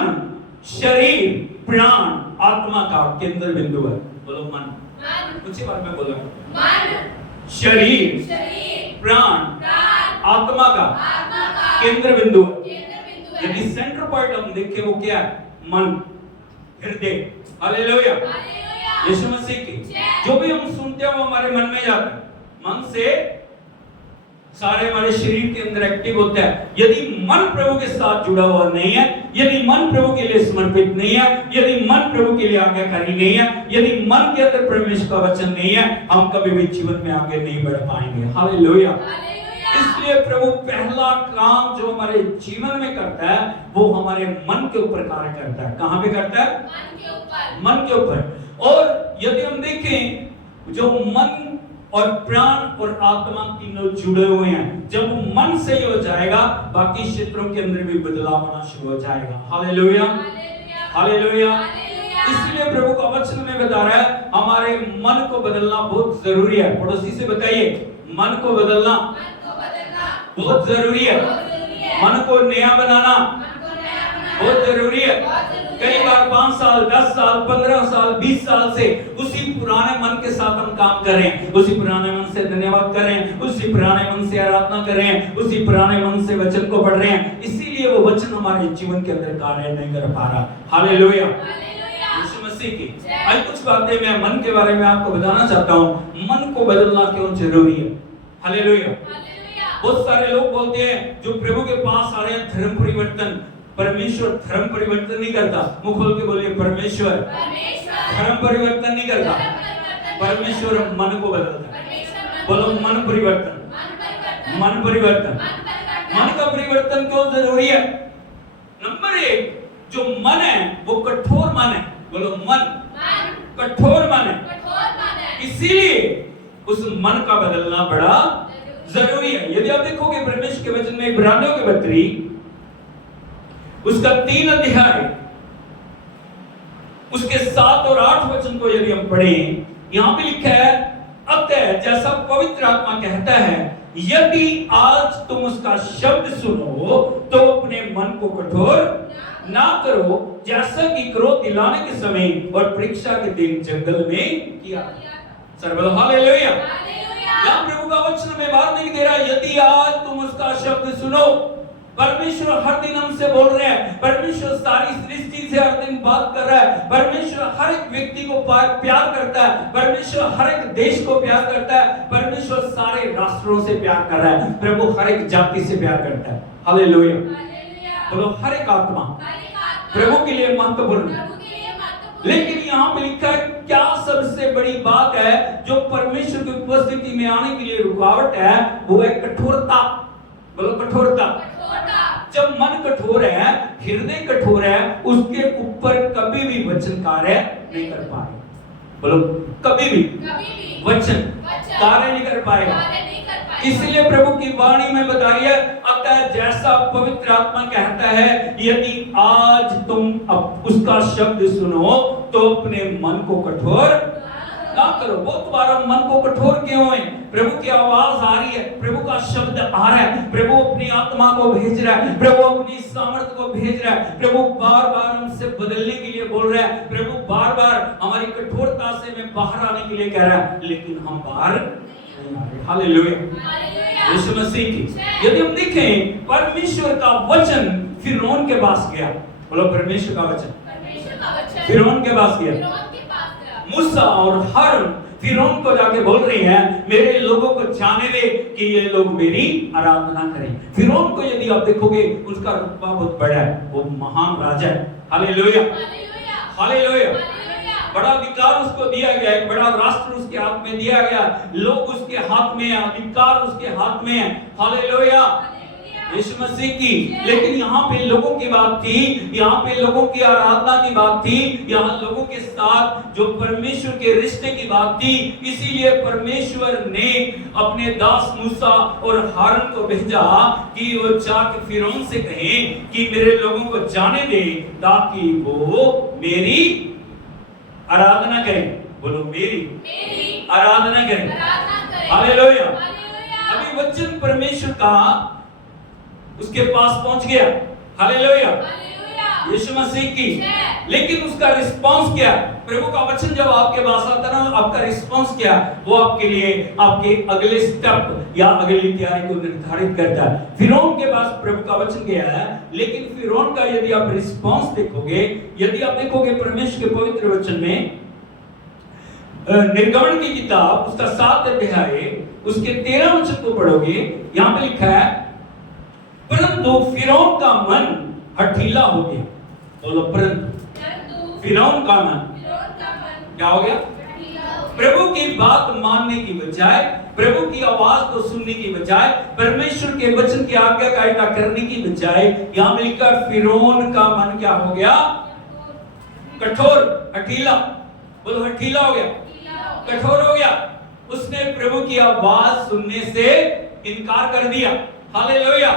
शरीर, प्राण, आत्मा का केंद्र बिंदु है। बोलो मन। उसी बात में बोलो, शरीर, प्राण, आत्मा का केंद्र बिंदु है। यदि सेंटर पॉइंट हम देखें वो क्या है, मन, हृदय। हालेलुया, यीशु मसीह की। जो भी हम सुनते हैं वो हमारे मन में जाता है, मन से सारे हमारे शरीर के अंदर एक्टिव होता है। यदि मन प्रभु के साथ जुड़ा हुआ नहीं है, यदि मन प्रभु के लिए समर्पित नहीं है, यदि मन प्रभु के लिए आज्ञाकारी नहीं है, यदि मन के अंदर परमेश्वर का वचन नहीं है, हम कभी भी जीवन में आगे नहीं बढ़ पाएंगे। हालेलुया। इसलिए प्रभु पहला काम जो हमारे जीवन में करता है वो हमारे मन के ऊपर कार्य करता है। कहां पे करता है? मन के ऊपर। और यदि हम देखें, जो मन और प्राण और आत्मा तीनों जुड़े हुए हैं, जब मन सही हो जाएगा बाकी क्षेत्रों के अंदर भी बदलाव होना शुरू हो जाएगा। Hallelujah, hallelujah. इसलिए प्रभु का वचन में बता रहा है हमारे मन को बदलना बहुत जरूरी है। पड़ोसी से बताइए, मन को बदलना बहुत जरूरी है। मन को नया बनाना बहुत जरूरी है। कई बार 5 साल, 10 साल, 15 साल, 20 साल से उसी पुराने मन के साथ हम काम कर रहे हैं, उसी पुराने मन से धन्यवाद कर रहे हैं, उसी पुराने मन से आराधना कर रहे हैं, उसी पुराने मन से वचन को पढ़ रहे हैं, इसीलिए वो वचन हमारे जीवन के अंदर कार्य नहीं कर पा रहा। हालेलुया, यीशु मसीह की। आज कुछ बातें मैं मन के बारे में आपको बताना चाहता हूँ, मन को बदलना क्यों जरूरी है। हालेलुया। बहुत सारे लोग बोलते हैं जो प्रभु के पास आ रहे हैं धर्म परिवर्तन, परमेश्वर धर्म परिवर्तन नहीं करता। मुंह खोल के बोलिए, परमेश्वर धर्म परिवर्तन नहीं करता, परमेश्वर मन को बदलता है। बोलो मन परिवर्तन, मन परिवर्तन। मन का परिवर्तन क्यों जरूरी है? नंबर 1, जो मन है वो कठोर मन है। बोलो मन कठोर मन है। इसीलिए उस मन का बदलना बड़ा जरूरी है। यदि आप देखोगे परमेश्वर के वचन में इब्रानियों के पत्री उसका 3 अध्याय उसके 7 और 8 वचन को यदि हम पढ़ें, यहां पे लिखा है, अतः जैसा पवित्र आत्मा कहता है, यदि आज तुम उसका शब्द सुनो तो अपने मन को कठोर ना करो, जैसा कि क्रोध दिलाने के समय और परीक्षा के दिन जंगल में किया। सर्वलो हालेलुया। यहाँ प्रभु का वचन में वार्ता दे रहा है, यदि आज तुम उसका शब्द सुनो। परमेश्वर हर दिन हमसे बोल रहे हैं, परमेश्वर सारी सृष्टि से हर दिन बात कर रहा है, परमेश्वर हर एक व्यक्ति को प्यार करता है, परमेश्वर हर एक देश को प्यार करता है, परमेश्वर सारे राष्ट्रों से प्यार कर रहा है, प्रभु हर एक जाति से प्यार करता है। हालेलुया। बोलो हर एक आत्मा प्रभु के लिए महत्वपूर्ण है। लेकिन यहाँ पे लिखा है, क्या सबसे बड़ी बात है जो परमेश्वर की उपस्थिति में आने के लिए रुकावट है, वो है कठोरता। बोलो कठोरता। जब मन कठोर है, हृदय कठोर है, उसके ऊपर कभी भी वचन कार्य नहीं कर पाए। बोलो कभी भी वचन कार्य नहीं कर पाएगा। इसलिए प्रभु की वाणी में बता रही है, अतः जैसा पवित्र आत्मा कहता है, यदि आज तुम अब उसका शब्द सुनो तो अपने मन को कठोर ना करो। बहुत बार हम मन को कठोर क्यों है? प्रभु की आवाज आ रही है, प्रभु का शब्द आ रहा है, प्रभु अपनी आत्मा को भेज रहा है, प्रभु अपनी सामर्थ को भेज रहा है, प्रभु बार बार हमसे बदलने के लिए बोल रहा है, प्रभु बार बार हमारी कठोरता से में बाहर आने के लिए कह रहा है, लेकिन हम बाहर नहीं आ रहे। हालेलुया। यीशु मसीह की यदि हम देखें, परमेश्वर का वचन फिरौन के पास गया। बोलो परमेश्वर का वचन फिरौन के पास गया। मूसा और हारून फिरौन को जाके बोल रही हैं, मेरे लोगों को जाने दे कि ये लोग मेरी आराधना करें। फिरौन को यदि आप देखोगे, उसका रुतबा बहुत बड़ा है, वो महान राजा है। हालेलुया। हालेलुया। बड़ा अधिकार उसको दिया गया है, बड़ा राष्ट्र उसके हाथ में दिया गया, लोग उसके हाथ में है, अधिकार उसके हाथ में है। हालेलुया। यीशु मसीह की। लेकिन यहाँ पे लोगों की बात थी, यहाँ पे लोगों की आराधना की बात थी, यहाँ लोगों के साथ जो परमेश्वर के रिश्ते की बात थी। इसीलिए परमेश्वर ने अपने दास मूसा और हारून को भेजा कि वो जाके फिरौन से कहें कि मेरे लोगों को जाने दे, ताकि वो मेरी आराधना करें। बोलो मेरी आराधना करें। हालेलुया। अभी वचन परमेश्वर का उसके पास पहुंच गया। हालेलुया। यीशु मसीह की। लेकिन उसका रिस्पांस क्या? प्रभु का वचन जब आपके पास आता है ना, आपका रिस्पांस क्या? वो आपके लिए आपके अगले स्टेप या अगली तैयारी को निर्धारित करता है। फिरौन के पास प्रभु का वचन गया है, लेकिन फिरौन का यदि आप रिस्पांस देखोगे, यदि आप देखोगे परमेश्वर के पवित्र वचन में निर्गमन की किताब उसका 7 अध्याय उसके 13 वचन को पढ़ोगे, यहां पे लिखा है, परंतु फिरौन का मन हठीला हो गया। बोलो परंतु फिरौन का मन क्या हो गया? प्रभु की बात मानने की बजाय, प्रभु की आवाज को सुनने की बजाय, परमेश्वर के वचन की आज्ञाकारिता करने की बजाय, यहां पे लिखा फिरौन का मन क्या हो गया? कठोर, हठीला। बोलो हठीला हो गया, कठोर हो गया। उसने प्रभु की आवाज सुनने से इनकार कर दिया। हालेलुया।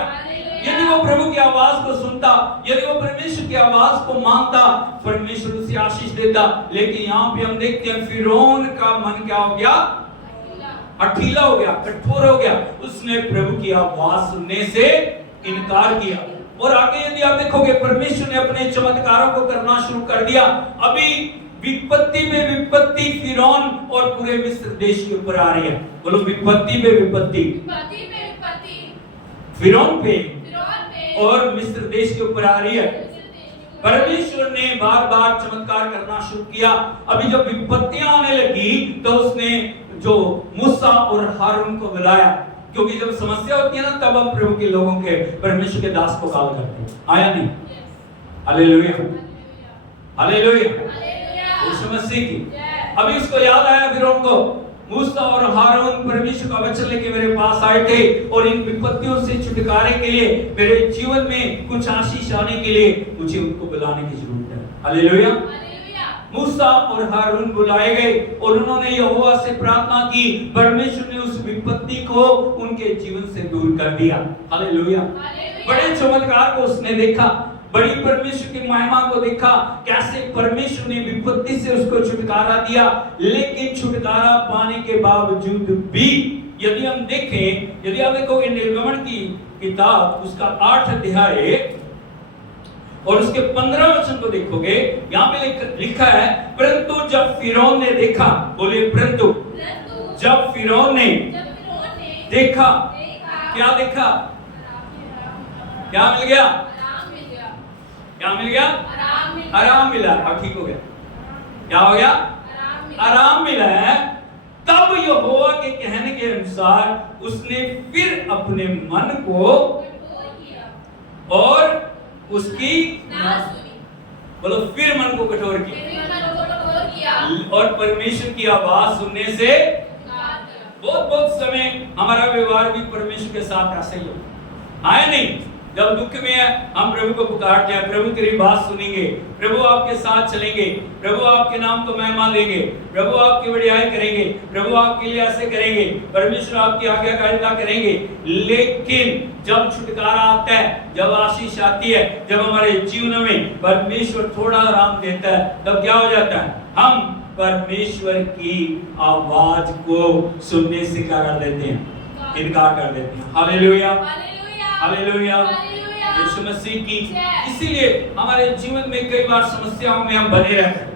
यदि वो प्रभु की आवाज को सुनता, यदि वो परमेश्वर की आवाज को मानता, परमेश्वर उसे आशीष देता। लेकिन यहाँ पे हम देखते हैं फिरौन का मन क्या हो गया? हठीला हो गया, कठोर हो गया। उसने प्रभु की आवाज सुनने से इनकार किया। और आगे यदि आप देखोगे, परमेश्वर ने अपने चमत्कारों को करना शुरू कर दिया। अभी विपत्ति में विपत्ति फिरौन और पूरे मिस्र देश के ऊपर आ रही है। बोलो विपत्ति में विपत्ति फिरौन पे और मिस्र देश के ऊपर आ रही है। परमेश्वर ने बार बार चमत्कार करना शुरू किया। अभी जब विपत्तियां आने लगी तो उसने जो मूसा और हारून को बुलाया, क्योंकि जब समस्या होती है ना, तब हम प्रभु के लोगों के, परमेश्वर के दास को कॉल करते हैं। आया नहीं? हालेलुया। हालेलुया। यीशु मसीह की। अभी उसको याद आया फिरौन को, मूसा और हारून परमेश्वर का वचन लेके मेरे पास आए थे और इन विपत्तियों से छुटकारे के लिए, मेरे जीवन में कुछ आशीष आने के लिए मुझे उनको बुलाने की जरूरत है। हालेलुया। मूसा और हारून बुलाए गए और उन्होंने यहोवा से प्रार्थना की। परमेश्वर ने उस विपत्ति को उनके जीवन से दूर कर दिया। हालेलुया। बड़े चमत्कार को उसने देखा, बड़ी परमेश्वर की महिमा को देखा, कैसे परमेश्वर ने विपत्ति से उसको छुटकारा दिया। लेकिन छुटकारा पाने के बावजूद भी यदि हम देखें, यदि आप देखोगे निर्गमन की किताब उसका 8 अध्याय और उसके 15 वचन को देखोगे, यहाँ पे लिखा है, परंतु जब फिरौन ने देखा, बोलिए परंतु जब फिरौन ने देखा, क्या देखा? क्या मिल गया? क्या मिल गया? आराम मिला। अब ठीक हो गया। क्या हो गया? आराम मिला है। तब यहोवा के कहने के अनुसार उसने फिर अपने मन को और उसकी बोलो, फिर मन को कठोर किया और परमेश्वर की आवाज सुनने से बहुत समय हमारा व्यवहार भी परमेश्वर के साथ ऐसे ही हो आया नहीं। जब दुख में है हम प्रभु को पुकारते हैं, प्रभु तेरी बात सुनेंगे, प्रभु आपके साथ चलेंगे, प्रभु आपके नाम को महिमा देंगे, प्रभु आपकी बढ़ाई करेंगे, प्रभु आपके लिए ऐसे करेंगे, परमेश्वर आपकी आज्ञाकारिता करेंगे। लेकिन जब छुटकारा आता है, जब आशीष आती है, जब हमारे जीवन में परमेश्वर थोड़ा आराम देता है, तब क्या हो जाता है? हम परमेश्वर की आवाज को सुनने से क्या कर देते हैं? इनकार कर देते हैं। हालेलुया, हालेलुया, यीशु मसीह की। इसीलिए हमारे जीवन में कई बार समस्याओं में हम बने रहते हैं,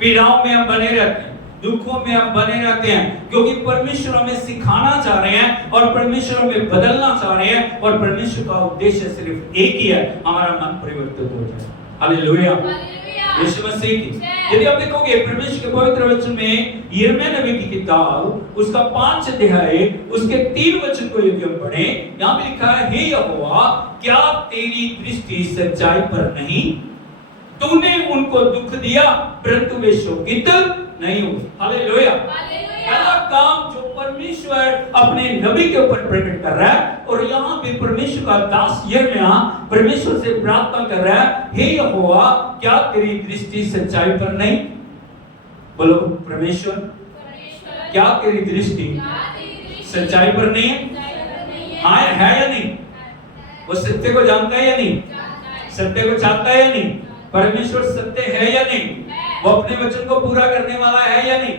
पीड़ाओं में हम बने रहते हैं, दुखों में हम बने रहते हैं, क्योंकि परमेश्वर हमें सिखाना चाह रहे हैं और परमेश्वर हमें बदलना चाह रहे हैं और परमेश्वर का उद्देश्य सिर्फ एक ही है, हमारा मन परिवर्तित हो जाए। हालेलुया, यीशु मसीह की। यदि आप देखोगे परमेश्वर के पवित्र वचन में यिर्मयाह नबी की किताब उसका 5 अध्याय उसके 3 वचन को यदि हम पढ़ें, यहाँ पे लिखा है, हे यहोवा, क्या तेरी दृष्टि सच्चाई पर नहीं? तूने उनको दुख दिया परंतु वे शोकित नहीं हुए। हालेलुया। पहला काम जो परमेश्वर अपने नबी के ऊपर प्रकट कर रहा है, और यहाँ पे परमेश्वर का दास यिर्मयाह परमेश्वर से प्रार्थना कर रहा है, हे यहोवा, क्या तेरी दृष्टि सच्चाई पर नहीं? बोलो परमेश्वर, क्या तेरी दृष्टि सच्चाई पर नहीं है? हाँ है या नहीं? वो सत्य को जानता है या नहीं? सत्य को चाहता है या नहीं? परमेश्वर सत्य है या नहीं? वो अपने वचन को पूरा करने वाला है या नहीं?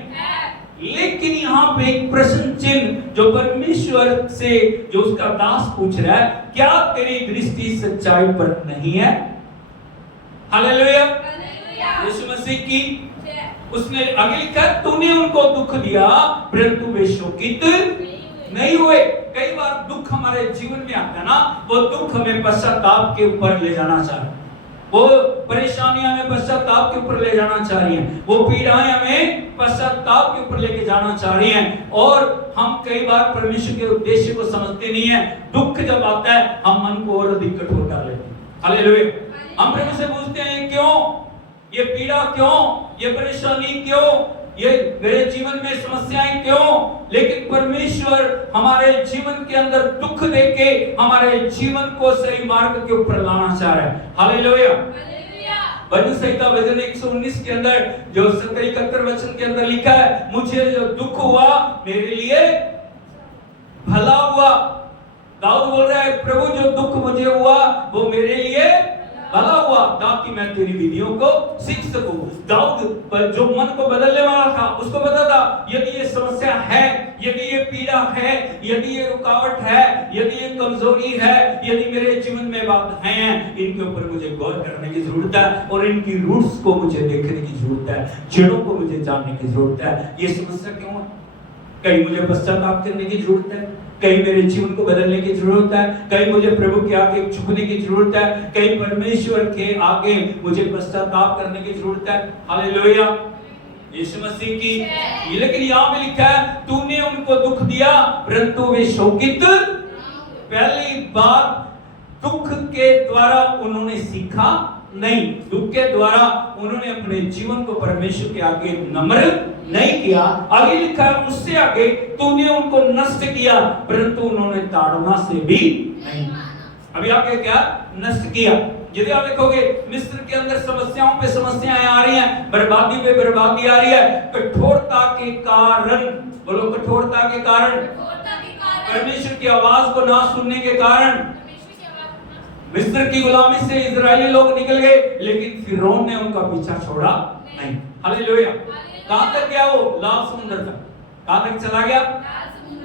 लेकिन यहाँ पे एक प्रश्न चिन्ह जो परमेश्वर से जो उसका दास पूछ रहा है, क्या तेरी दृष्टि सच्चाई पर नहीं है? हालेलुया, यीशु मसीह की। उसने आगे लिखा, तूने उनको दुख दिया परंतु वे शोकित नहीं हुए। कई बार दुख हमारे जीवन में आता है ना, वो दुख हमें पश्चाताप के ऊपर ले जाना चाह रहा है, वो परेशानियां हमें पश्चाताप के ऊपर ले जाना चाह रही हैं, वो पीड़ाएं हमें पश्चाताप के ऊपर लेके जाना चाह रही हैं, और हम कई बार परमेश्वर के उद्देश्य को समझते नहीं है। दुख जब आता है हम मन को और अधिक कठोर कर लेते हैं। हालेलुया। हम प्रभु से पूछते हैं, क्यों ये पीड़ा, क्यों ये परेशानी, क्यों ये मेरे जीवन में समस्याएं, क्यों? लेकिन परमेश्वर हमारे जीवन के अंदर दुख देके हमारे जीवन को सही मार्ग के ऊपर लाना चाह रहा है। हालेलुया। भजन संहिता भजन 119 के अंदर जो 71 वचन के अंदर लिखा है, मुझे जो दुख हुआ मेरे लिए भला हुआ। दाऊद बोल रहा है, प्रभु जो दुख मुझे हुआ वो मेरे लिए भला हुआ, ताकि मैं तेरी विधियों को सीख सकूं। दाऊद जो मन को बदलने वाला था, उसको पता था यदि ये समस्या है, यदि ये पीड़ा है, यदि ये रुकावट है, यदि ये कमजोरी है, यदि मेरे जीवन में बाधाएं हैं, इनके ऊपर मुझे गौर करने की जरूरत है और इनकी रूट्स को मुझे देखने की जरूरत है, जड़ों को मुझे जानने की जरूरत है। ये समस्या क्यों है? कहीं मुझे पश्चाताप करने की जरूरत है, कहीं मेरे जीवन को बदलने की जरूरत है, कहीं मुझे प्रभु के आगे झुकने की जरूरत है, कहीं परमेश्वर के आगे मुझे पश्चाताप करने की जरूरत है। हालेलुया, यीशु मसीह की। लेकिन यहाँ पे लिखा है, तूने उनको दुख दिया परंतु वे शोकित। पहली बात, दुख के द्वारा उन्होंने सीखा नहीं, दुख के द्वारा उन्होंने अपने जीवन को परमेश्वर के आगे नम्र नहीं किया। आगे लिखा है, उससे आगे, तूने उनको नष्ट किया परंतु उन्होंने ताड़ना से भी नहीं। अभी आगे क्या? नष्ट किया। यदि आप देखोगे मिस्र के अंदर समस्याओं पे समस्याएं आ रही हैं, बर्बादी पे बर्बादी आ रही है, कठोरता के कारण, बोलो कठोरता के कारण, परमेश्वर की आवाज को ना सुनने के कारण मिस्र की गुलामी से इजरायली लोग निकल गए, लेकिन फिरौन ने उनका पीछा छोड़ा नहीं। हालेलुया। कहां तक गया वो? लाल समुद्र तक। कहां तक चला गया?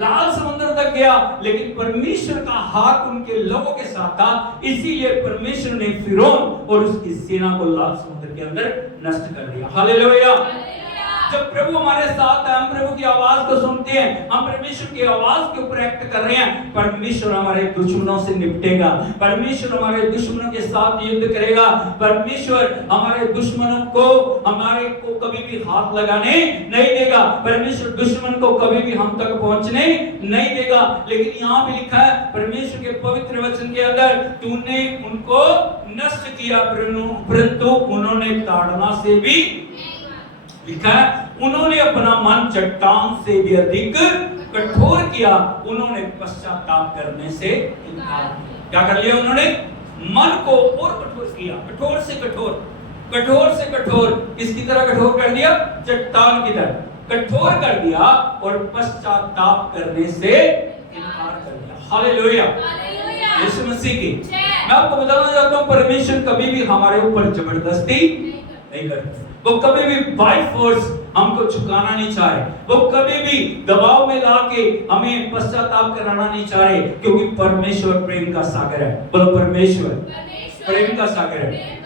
लाल समुद्र तक गया, लेकिन परमेश्वर का हाथ उनके लोगों के साथ था, इसीलिए परमेश्वर ने फिरौन और उसकी सेना को लाल समुद्र के अंदर नष्ट कर दिया। हालेलुया। जब प्रभु हमारे साथ है, हम प्रभु की आवाज को सुनते हैं, हम परमेश्वर की आवाज के ऊपर एक्ट कर रहे हैं, परमेश्वर हमारे दुश्मनों से निपटेगा, परमेश्वर हमारे दुश्मनों के साथ युद्ध करेगा, परमेश्वर हमारे दुश्मनों को हमारे को कभी भी हाथ लगाने नहीं देगा, परमेश्वर दुश्मन को कभी भी हम तक पहुंचने नहीं देगा। लेकिन यहाँ भी लिखा है परमेश्वर के पवित्र वचन के अंदर, तूने उनको नष्ट किया परंतु उन्होंने ताड़ना से भी, लिखा है उन्होंने अपना मन चट्टान से भी अधिक कठोर किया, उन्होंने पश्चाताप करने से इनकार किया। क्या कर लिया उन्होंने? मन को और कठोर किया, कठोर से कठोर, कठोर से कठोर, किसकी तरह कठोर कर दिया? चट्टान की तरह कठोर कर दिया और पश्चाताप करने से इनकार कर दिया। हालेलुया, यीशु मसीह की। मैं आपको बताना चाहता हूँ परमेश्वर कभी भी हमारे ऊपर जबरदस्ती नहीं करता, वो कभी भी बाय फोर्स हमको झुकाना नहीं चाहे, वो कभी भी दबाव में लाके हमें पश्चाताप कराना नहीं चाहे, क्योंकि परमेश्वर प्रेम का सागर है। बोलो परमेश्वर प्रेम का सागर है।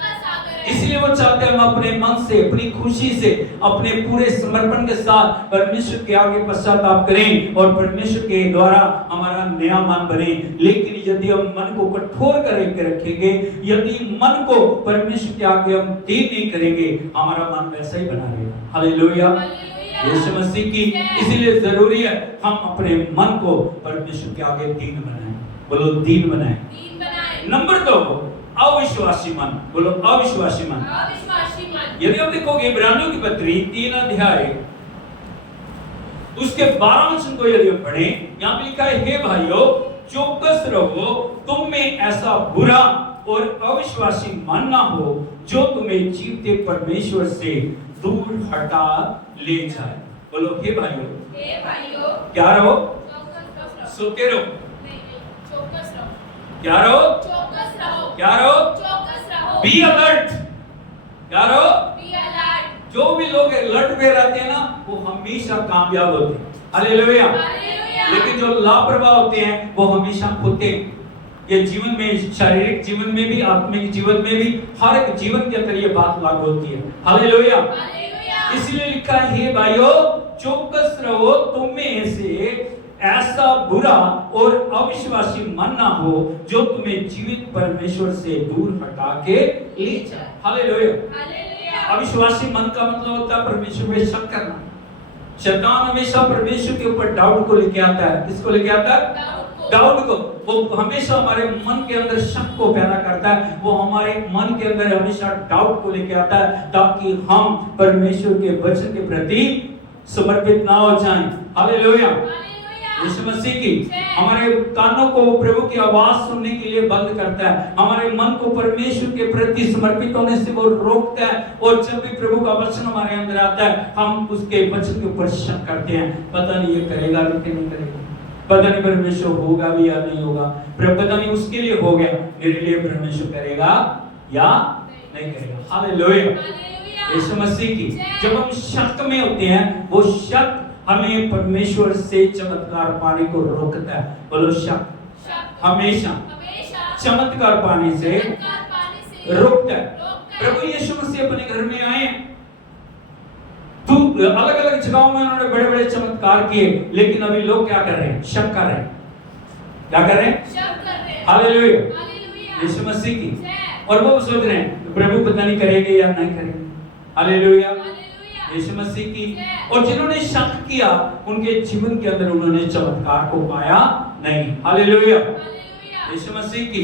इसलिए वो चाहते हैं हम अपने मन से, अपनी खुशी से, अपने पूरे समर्पण के साथ परमेश्वर के आगे पश्चाताप करें और परमेश्वर के द्वारा हमारा नया मन बने। लेकिन यदि हम मन को कठोर करके रखेंगे, यदि मन को परमेश्वर के आगे हम दीन नहीं करेंगे, हमारा मन वैसा ही बना रहेगा। हालेलुया, यीशु मसीह की। इसीलिए जरूरी है हम अपने मन को परमेश्वर के आगे दीन बनाएं। बोलो दीन बनाएं। नंबर 2, अविश्वासी मन। बोलो अविश्वासी मन। यदि आप देखोगे इब्रानियों की पत्री 3 अध्याय उसके 12 वचन को यदि हम पढ़ें, यहाँ पे लिखा है, हे भाइयों चौकस रहो, तुम में ऐसा बुरा और अविश्वासी मन ना हो जो तुम्हें जीवते परमेश्वर से दूर हटा ले जाए। बोलो हे भाइयों क्या रहो? सोते रहो। क्या रहो? क्या रहो? Be alert. क्या रहो? जो भी लोग अलर्ट में रहते हैं ना, वो हमेशा कामयाब होते हैं। हालेलुया। लेकिन जो लापरवाह होते हैं वो हमेशा खोते हैं। ये जीवन में, शारीरिक जीवन में भी, आत्मिक जीवन में भी, हर एक जीवन के अंदर ये बात लागू होती है। हालेलुया। इसलिए लिखा है, हे भाइयों चौकस रहो, तुम में से ऐसा बुरा और अविश्वासी मन ना हो जो तुम्हें जीवित परमेश्वर से दूर हटा के ले जाए। हालेलुया। अविश्वासी मन का मतलब होता है परमेश्वर पे शक करना। शैतान हमेशा परमेश्वर के ऊपर डाउट को लेके आता है। किसको लेके आता है? डाउट को। वो हमेशा हमारे मन के अंदर शक को पैदा करता है, वो हमारे मन के अंदर हमेशा डाउट को लेके आता है, ताकि हम परमेश्वर के वचन के प्रति समर्पित ना हो जाएं। हालेलुया, यीशु मसीह की। हमारे कानों को प्रभु की आवाज सुनने के लिए बंद करता है, हमारे मन को परमेश्वर के प्रति समर्पित होने से वो रोकता है। और जब भी प्रभु का वचन हमारे अंदर आता है, हम उसके वचन के ऊपर शक करते हैं, पता नहीं ये करेगा कि नहीं करेगा, पता नहीं परमेश्वर होगा भी या नहीं होगा, पता नहीं उसके लिए हो गया, मेरे लिए परमेश्वर करेगा या नहीं करेगा। हालेलुया, यीशु मसीह की। जब हम शक में होते हैं, वो शक हमें परमेश्वर से चमत्कार पाने को रोकता है। बोलो शक हमेशा चमत्कार पाने से रोकता है। प्रभु यीशु मसीह अपने घर में आए, तो अलग अलग जगहों में उन्होंने बड़े बड़े चमत्कार किए, लेकिन अभी लोग क्या कर रहे हैं? शक कर रहे हैं। क्या कर रहे हैं? शक कर रहे हैं। हालेलुया, यीशु मसीह की। और वो सोच रहे हैं प्रभु पता नहीं करेंगे या नहीं करेंगे। हालेलुया, यीशु मसीह की। और जिन्होंने शक किया, उनके जीवन के अंदर उन्होंने चमत्कार को पाया नहीं। हालेलुया, यीशु मसीह की।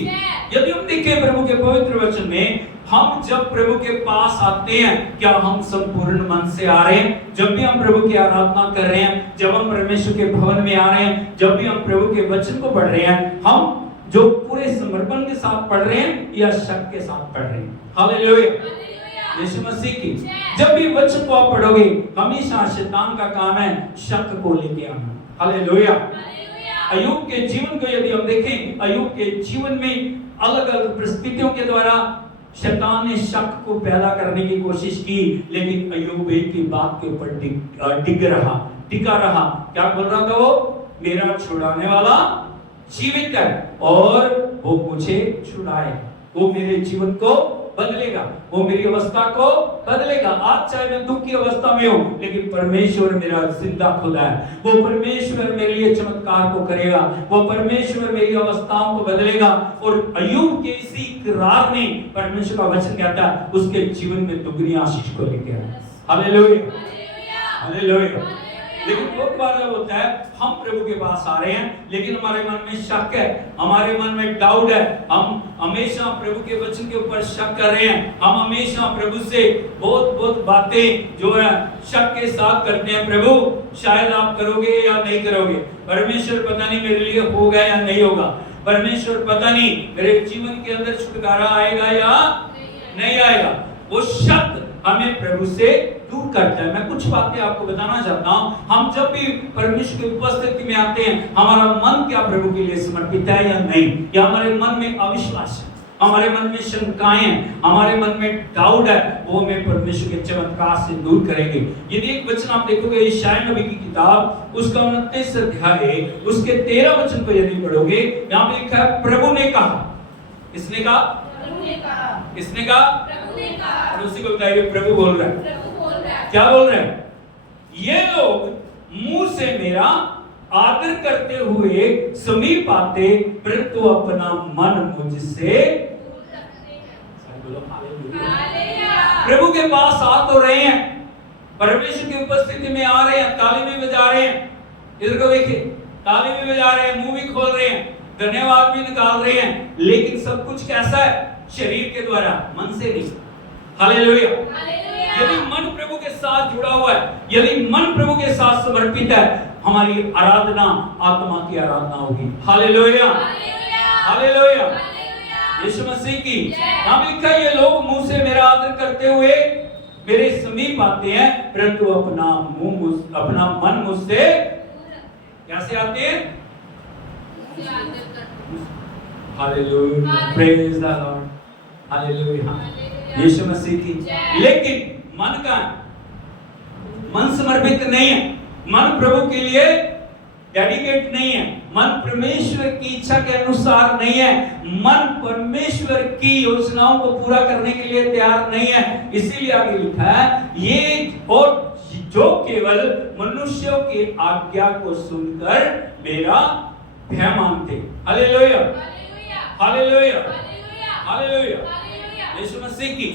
यदि हम देखें प्रभु के पवित्र वचन में, हम जब प्रभु के पास आते हैं, क्या हम संपूर्ण मन से आ रहे हैं? जब भी हम प्रभु की आराधना कर रहे हैं, जब हम परमेश्वर के भवन में आ रहे हैं, जब भी हम प्रभु के वचन को पढ़ रहे हैं, हम जो पूरे समर्पण के साथ पढ़ रहे हैं या शक के साथ पढ़ रहे हैं। हालेलुया, यीशु मसीह की। जब भी वचन को आप पढ़ोगे, हमेशा शैतान का काम है शक को लेके आना। हालेलुया। अय्यूब के जीवन को यदि हम देखें, अय्यूब के जीवन में अलग अलग परिस्थितियों के द्वारा शैतान ने शक को पैदा करने की कोशिश की, लेकिन अय्यूब एक ही बात के ऊपर टिका रहा। क्या बोल रहा था वो? मेरा छुड़ाने वाला जीवित है और वो मुझे छुड़ाए, वो मेरे जीवन को बदलेगा, वो मेरी अवस्था को बदलेगा। आज चाहे मैं दुख की अवस्था में हूं, लेकिन परमेश्वर मेरा जिंदा खुदा है। वो परमेश्वर मेरे लिए चमत्कार को करेगा, वो परमेश्वर मेरी अवस्थाओं को बदलेगा। और अय्यूब के इसी इकरार ने परमेश्वर का वचन कहता है उसके जीवन में दुगनी आशीष को लेके आया। Hallelujah, hallelujah. लेकिन बहुत बार क्या होता है, हम प्रभु के पास आ रहे हैं लेकिन हमारे मन में शक है, हमारे मन में डाउट है, हम हमेशा प्रभु के वचन के ऊपर शक कर रहे हैं, हम हमेशा प्रभु से बहुत बातें जो है शक के साथ करते हैं। प्रभु शायद आप करोगे या नहीं करोगे, परमेश्वर पता नहीं मेरे लिए होगा या नहीं होगा, परमेश्वर पता नहीं मेरे जीवन के अंदर छुटकारा आएगा या नहीं आएगा। वो शक हमें प्रभु से दूर करता है। मैं कुछ बातें आपको बताना चाहता हूं। हम जब भी परमेश्वर की उपस्थिति में आते हैं, हमारा मन क्या प्रभु के लिए समर्पित है या नहीं, या हमारे मन में अविश्वास है, हमारे मन में शंकाएं हैं, हमारे मन में डाउट है, वो हमें परमेश्वर के चमत्कार से दूर करेंगे। यदि एक वचन आप देखोगे यशायाह नबी की किताब उसका 29 अध्याय उसके 13 वचन को यदि पढ़ोगे, यहाँ पे लिखा है प्रभु ने कहा। इसने कहा, प्रभु ने कहा, इसने कहा, प्रभु ने कहा। और उसी को बताइए प्रभु बोल रहा है। क्या बोल रहे हैं? ये लोग मुंह से मेरा आदर करते हुए समीप आते, परंतु अपना मन मुझसे प्रभु के पास आ तो रहे हैं, परमेश्वर की उपस्थिति में आ रहे हैं, ताली भी बजा रहे हैं, इधर को देखिए, ताली भी बजा रहे हैं, मुंह भी खोल रहे हैं, धन्यवाद भी निकाल रहे हैं, लेकिन सब कुछ कैसा है? शरीर के द्वारा, मन से नहीं। हालेलुया। यदि मन प्रभु के साथ जुड़ा हुआ है, यदि मन प्रभु के साथ समर्पित है, हमारी आराधना आत्मा की आराधना होगी। हालेलुया, हालेलुया, यीशु मसीह की। यहाँ लिखा है ये लोग मुंह से मेरा आदर करते हुए मेरे समीप आते हैं, परंतु अपना मन मुझसे कैसे आते हैं? Hallelujah, praise the Lord, hallelujah, Yeshu Masih की। लेकिन मन का मन समर्पित नहीं है, मन प्रभु के लिए डेडिकेट नहीं है, मन परमेश्वर की इच्छा के अनुसार नहीं है, मन परमेश्वर की योजनाओं को पूरा करने के लिए तैयार नहीं है। इसीलिए आगे लिखा है ये और जो केवल मनुष्यों की आज्ञा को सुनकर मेरा भय मानते। Hallelujah, hallelujah, hallelujah, Yeshu Masih की।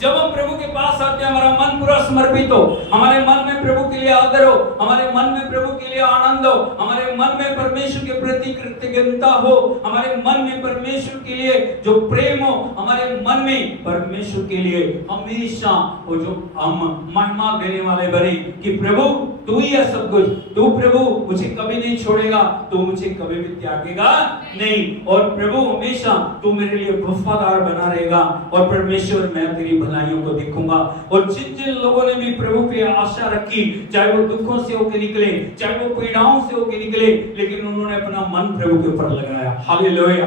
जब हम प्रभु के पास आते हैं, हमारा मन पूरा समर्पित हो, हमारे मन में प्रभु के लिए आदर हो, हमारे मन में प्रभु के लिए आनंद हो, हमारे मन में परमेश्वर के प्रति कृतज्ञता हो, हमारे मन में परमेश्वर के लिए जो प्रेम हो, हमारे मन में परमेश्वर के लिए हमेशा वो जो हम महिमा देने वाले बने कि प्रभु तू ही है सब कुछ, तू प्रभु मुझे कभी नहीं छोड़ेगा, तू मुझे कभी भी त्यागेगा नहीं, और प्रभु हमेशा तू मेरे लिए वफादार बना रहेगा, और परमेश्वर मैं तेरी भलाइयों को देखूंगा। और जिन जिन लोगों ने भी प्रभु पे आशा रखी, चाहे वो दुखों से होकर निकले, चाहे वो पीड़ाओं से होकर निकले, लेकिन उन्होंने अपना मन प्रभु के ऊपर लगाया। हालेलुया,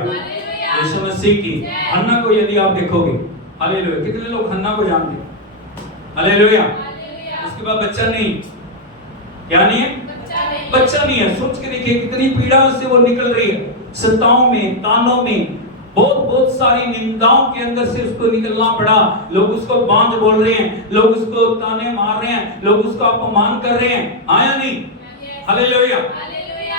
यीशु मसीह की। हन्ना को यदि आप देखोगे, हालेलुया, कितने लोग हन्ना को जानते हैं? हालेलुया, उसके बाद बच्चा नहीं, क्या नहीं है? बच्चा नहीं है। सोच के देखिए कितनी पीड़ा से वो निकल रही है, सताओं में, तानों में, बहुत सारी निंदाओं के अंदर से उसको निकलना पड़ा। लोग उसको बांझ बोल रहे हैं, लोग उसको ताने मार रहे हैं, लोग उसका अपमान कर रहे हैं, आया नहीं? हालेलुया,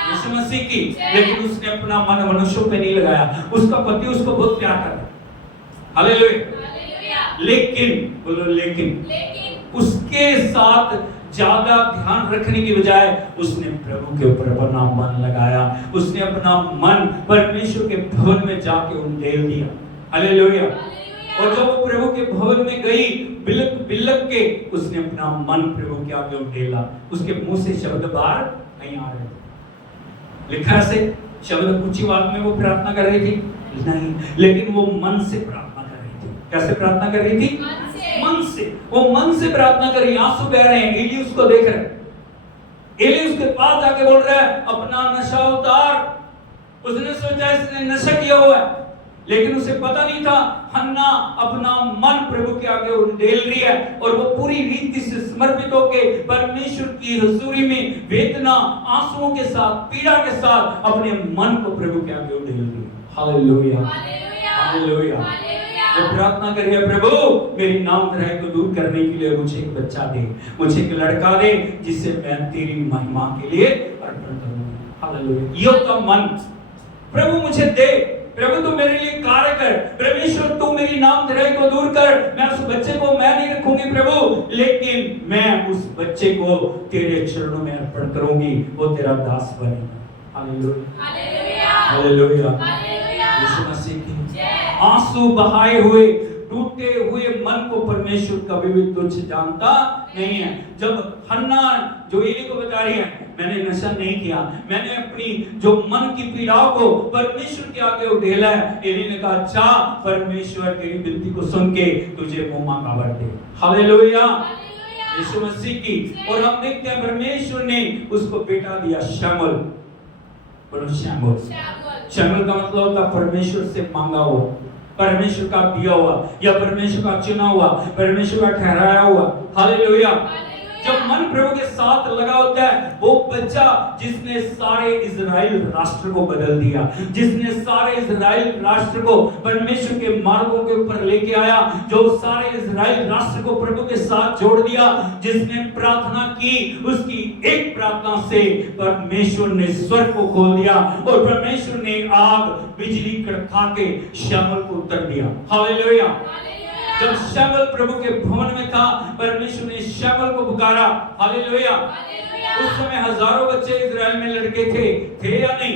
यीशु मसीह की। लेकिन उसने अपना मन मनुष्यों पे नहीं लगाया, उसका पति उसको बहुत प्यार करता है। हालेलुया, लेकिन बोलो लेकिन उसके साथ ज्यादा ध्यान रखने की बजाय उसने प्रभु के ऊपर अपना मन लगाया, उसने अपना मन परमेश्वर के भवन में जाके उंडेल दिया। हालेलुया, और जब वो प्रभु के भवन में गई, बिलक बिलक के उसने अपना मन प्रभु के आगे उंडेला, उसके मुंह से शब्द बाहर नहीं आ रहे। लिखा से शब्द ऊंची आवाज में वो प्रार्थना कर रही थी नहीं, लेकिन वो मन से प्रार्थना कर रही थी। कैसे प्रार्थना कर रही थी? मन से। वो मन से प्रार्थना कर रही, आंसू बह रहे हैं। एली उसको देख रहा है, एली उसके पास जाके बोल रहा है अपना नशा उतार। उसने सोचा इसने नशा किया हुआ है, लेकिन उसे पता नहीं था हन्ना अपना मन प्रभु के आगे उंडेल रही है और वो पूरी रीति से समर्पित होकर परमेश्वर की हुजूरी में वेदना, आंसुओं के साथ, पीड़ा के साथ अपने मन को प्रभु के आगे उंडेल रही है। Hallelujah, hallelujah. वो प्रार्थना करिए, प्रभु मेरी नामधराई को दूर करने के लिए मुझे एक बच्चा दे, मुझे एक लड़का दे, जिसे मैं तेरी महिमा के लिए अर्पण करूंगा। हालेलुया। यो का मन प्रभु मुझे दे, प्रभु तू मेरे लिए कार्य कर, परमेश्वर तू मेरी नामधराई को दूर कर। मैं उस बच्चे को मैं नहीं रखूंगी प्रभु, लेकिन मैं उस बच्चे को तेरे चरणों में अर्पण करूंगी, वो तेरा दास बनेगा। Hallelujah, hallelujah, hallelujah. Yeshu Masih की आंसू बहाए हुए, टूटे हुए मन को परमेश्वर कभी भी तुच्छ जानता नहीं है। जब हन्ना जो एली को बता रही है मैंने नशा नहीं किया, मैंने अपनी जो मन की पीड़ाओं को परमेश्वर के आगे उधेला है, एली ने कहा अच्छा परमेश्वर तेरी विनती को सुन के तुझे मुंह मांगा भर दे। हालेलुया, यीशु मसीह की। और हम देखते हैं परमेश्वर ने उसको बेटा दिया शमूएल। बोलो शमूएल। शमूएल का मतलब होता परमेश्वर से मांगा हुआ, परमेश्वर का दिया हुआ, या परमेश्वर का चुना हुआ, परमेश्वर का ठहराया हुआ। हालेलुया। जब मन प्रभु के साथ लगा होता है, वो बच्चा जिसने सारे इजराइल राष्ट्र को बदल दिया, जिसने सारे इजराइल राष्ट्र को परमेश्वर के मार्गों के ऊपर लेके आया, जो सारे इजराइल राष्ट्र को प्रभु के साथ जोड़ दिया, जिसने प्रार्थना की, उसकी एक प्रार्थना से परमेश्वर ने स्वर्ग को खोल दिया और परमेश्वर ने आग बिजली कड़का के शमूएल को उत्तर दिया। हालेलुया। जब शमूएल प्रभु के भवन में था, परमेश्वर ने शमूएल को पुकारा। हालेलुया। उस समय हजारों बच्चे इजराइल में लड़के थे या नहीं?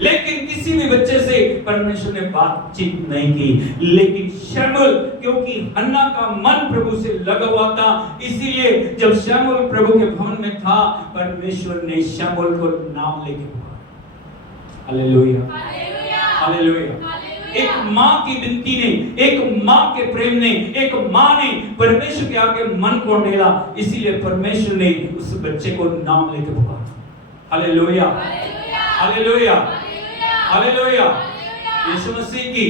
लेकिन किसी भी बच्चे से परमेश्वर ने बातचीत नहीं की। लेकिन शमूएल, क्योंकि हन्ना का मन प्रभु से लगा हुआ था, इसीलिए जब शमूएल प्रभु के भवन में था, परमेश्वर ने शमूएल को नाम लेके पुकारा। Hallelujah, hallelujah. एक माँ की विनती ने, एक माँ के प्रेम ने, एक माँ ने परमेश्वर के आगे मन को ढेला, इसीलिए परमेश्वर ने उस बच्चे को नाम लेके पुकारा। Hallelujah, hallelujah, hallelujah. Yeshu Masih की।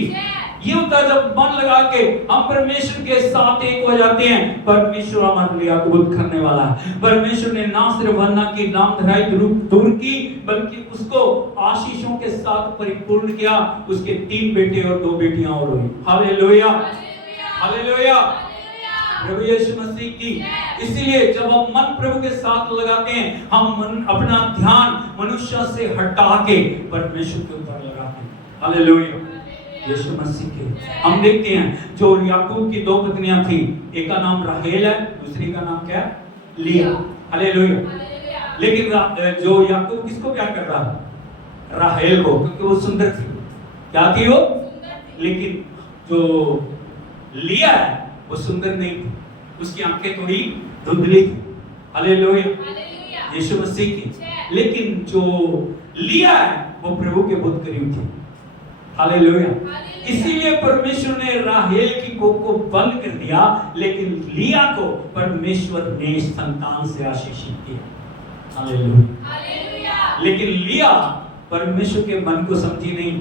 ये होता है जब मन लगा के हम परमेश्वर के साथ एक हो जाते हैं, परमेश्वर हमारे लिए अद्भुत करने वाला है। परमेश्वर ने ना सिर्फ हन्ना की नामधराई दूर की, बल्कि उसको आशीषों के साथ परिपूर्ण किया। उसके 3 बेटे और 2 बेटियां और हुई। Hallelujah, hallelujah. प्रभु यीशु मसीह की। इसीलिए जब हम मन प्रभु के साथ लगाते हैं, हम अपना ध्यान मनुष्य से हटा के परमेश्वर के ऊपर लगाते हैं। हालेलुया, यीशु मसीह के। हम देखते हैं जो याकूब की 2 पत्नियां थी, एक का नाम राहेल है, दूसरी का नाम क्या है? लिया। हालेलुया। लेकिन जो याकूब किसको प्यार कर रहा है? राहेल को, क्योंकि वो सुंदर थी। क्या थी वो? लेकिन जो लिया है वो सुंदर नहीं थी, उसकी आंखें थोड़ी धुंधली थी। हालेलुया, यीशु मसीह की। लेकिन जो लिया है वो प्रभु के बहुत करीब थी। हालेलुया। इसीलिए परमेश्वर ने राहेल की कोख को बंद कर दिया, लेकिन लिया को परमेश्वर ने संतान से आशीषित किया। हालेलुया। लेकिन लिया परमेश्वर के मन को समझी नहीं।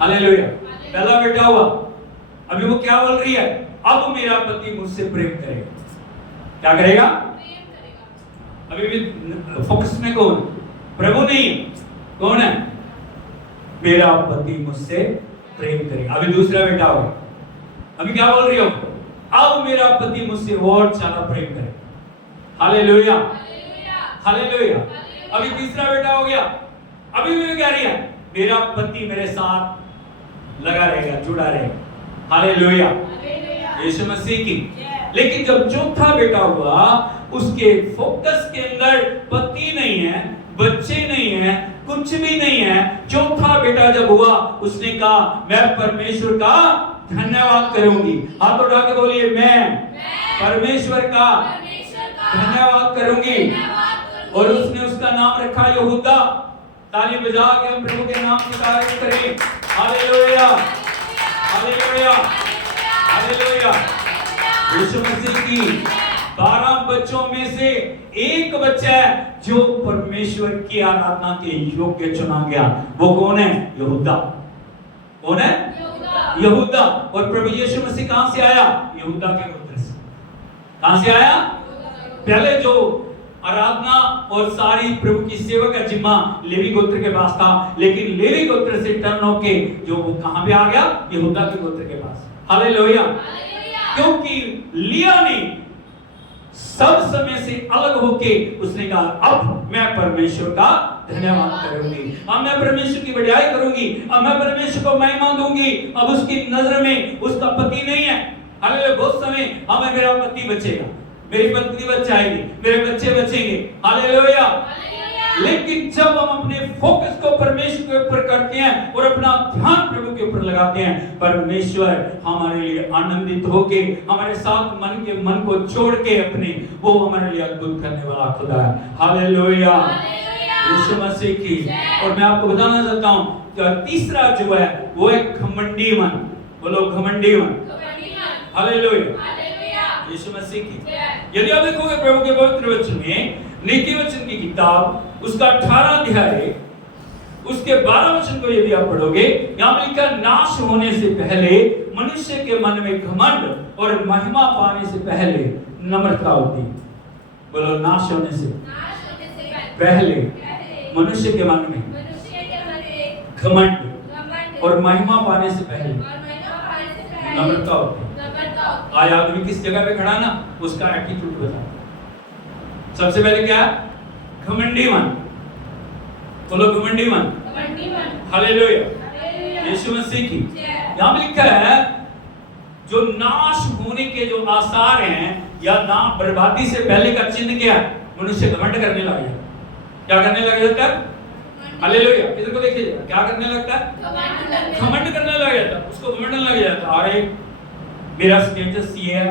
हालेलुया। पहला बेटा हुआ, अभी वो क्या बोल रही है? अब मेरा पति मुझसे प्रेम करेगा। क्या करेगा? अभी भी फोकस में कौन? प्रभु नहीं, कौन है? मेरा पति मुझसे प्रेम करेगा। अभी दूसरा बेटा होगा, अभी क्या बोल रही हो? अब मेरा पति मुझसे और ज्यादा प्रेम करेगा। Hallelujah, hallelujah. अभी तीसरा बेटा हो गया, अभी भी क्या रही है? मेरा पति मेरे साथ लगा रहेगा, जुड़ा रहेगा। हालेलुया, यीशु मसीह की। लेकिन जब चौथा बेटा हुआ, उसके फोकस के अंदर पति नहीं है, बच्चे नहीं है, कुछ भी नहीं है। चौथा बेटा जब हुआ, उसने कहा मैं परमेश्वर का धन्यवाद करूंगी। हाथ उठा के बोलिए, मैं परमेश्वर का धन्यवाद करूंगी। और उसने उसका नाम रखा यहूदा। ताली बजा के हम प्रभु के नाम की तारीफ करें। Hallelujah, hallelujah, hallelujah. Yeshu Masih की 12 बच्चों में से एक बच्चा है जो परमेश्वर की आराधना के योग्य चुना गया। वो कौन है? यहूदा। कौन है? यहूदा। और प्रभु यीशु मसीह कहां से आया? यहूदा के गोत्र से। कहां से आया? पहले जो आराधना और सारी प्रभु की सेवा का जिम्मा लेवी गोत्र के पास था, लेकिन लेवी गोत्र से टर्न होके जो वो कहां पे आ गया? यहूदा के गोत्र के पास। हालेलुया। क्योंकि लिया ने सब समय से अलग होके उसने कहा अब मैं परमेश्वर का धन्यवाद करूंगी, अब मैं परमेश्वर की बढ़ाई करूंगी, अब मैं परमेश्वर को महिमा दूंगी। अब उसकी नजर में उसका पति नहीं है। हालेलुया। बहुत समय हमें मेरा पति बचेगा, मेरी पत्नी बच जाएगी, मेरे बच्चे बचेंगे। हालेलुया। लेकिन जब हम अपने फोकस को परमेश्वर के ऊपर करते हैं और अपना ध्यान प्रभु के ऊपर लगाते हैं, परमेश्वर हमारे लिए आनंदित होके हमारे साथ मन को जोड़ के अपने वो हमारे लिए अद्भुत करने वाला खुदा है। हालेलुया, यीशु मसीह की। और मैं आपको बताना चाहता हूँ कि तीसरा जो है वो है घमंडी मन। बोलो घमंडी मन। हालेलुया, यीशु मसीह की। यदि आप देखोगे प्रभु के पवित्र वचन में नीति वचन की किताब उसका 18 अध्याय उसके 12 वचन को यदि आप पढ़ोगे, यहाँ लिखा नाश होने से पहले मनुष्य के मन में घमंड और महिमा पाने से पहले नम्रता होती। बोलो नाश होने से पहले मनुष्य के मन में घमंड और महिमा पाने से पहले नम्रता होती। आज आदमी किस जगह पे खड़ा ना उसका एटीट्यूड बता। सबसे पहले क्या है? घमंडी मन। बोलो घमंडी मन। हालेलुया, यीशु मसीह की। यहाँ पे लिखा है जो नाश होने के जो आसार हैं या ना बर्बादी से पहले का चिन्ह क्या है? मनुष्य घमंड करने लग गया। क्या करने लग जाता है? हालेलुया, इधर को देखिए, क्या करने लगता है? घमंड करने लग जाता है। उसको घमंड लग जाता है, अरे मेरा स्टेटस ये है,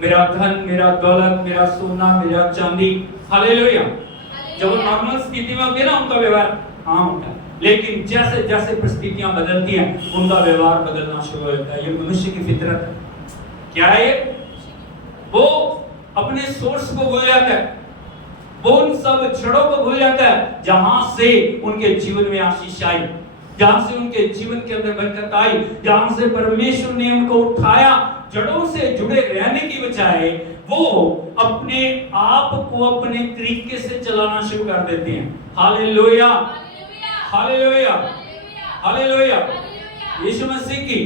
मेरा धन, मेरा दौलत, मेरा सोना, मेरा चांदी। हालेलुया। जब वो नॉर्मल स्थिति में होते हैं ना उनका व्यवहार हाँ होता है, लेकिन जैसे जैसे परिस्थितियां बदलती हैं उनका व्यवहार बदलना शुरू हो जाता है। ये मनुष्य की फितरत है। क्या है ये? वो अपने सोर्स को भूल जाता है, वो उन सब जड़ों को भूल जाता है जहां से उनके जीवन में आशीष आई, जहां से उनके जीवन के अंदर बरकत आई, जहां से परमेश्वर ने उनको उठाया। जड़ों से जुड़े रहने की बजाय वो अपने आप को अपने तरीके से चलाना शुरू कर देते हैं। Hallelujah, hallelujah, hallelujah, Yeshu Masih की।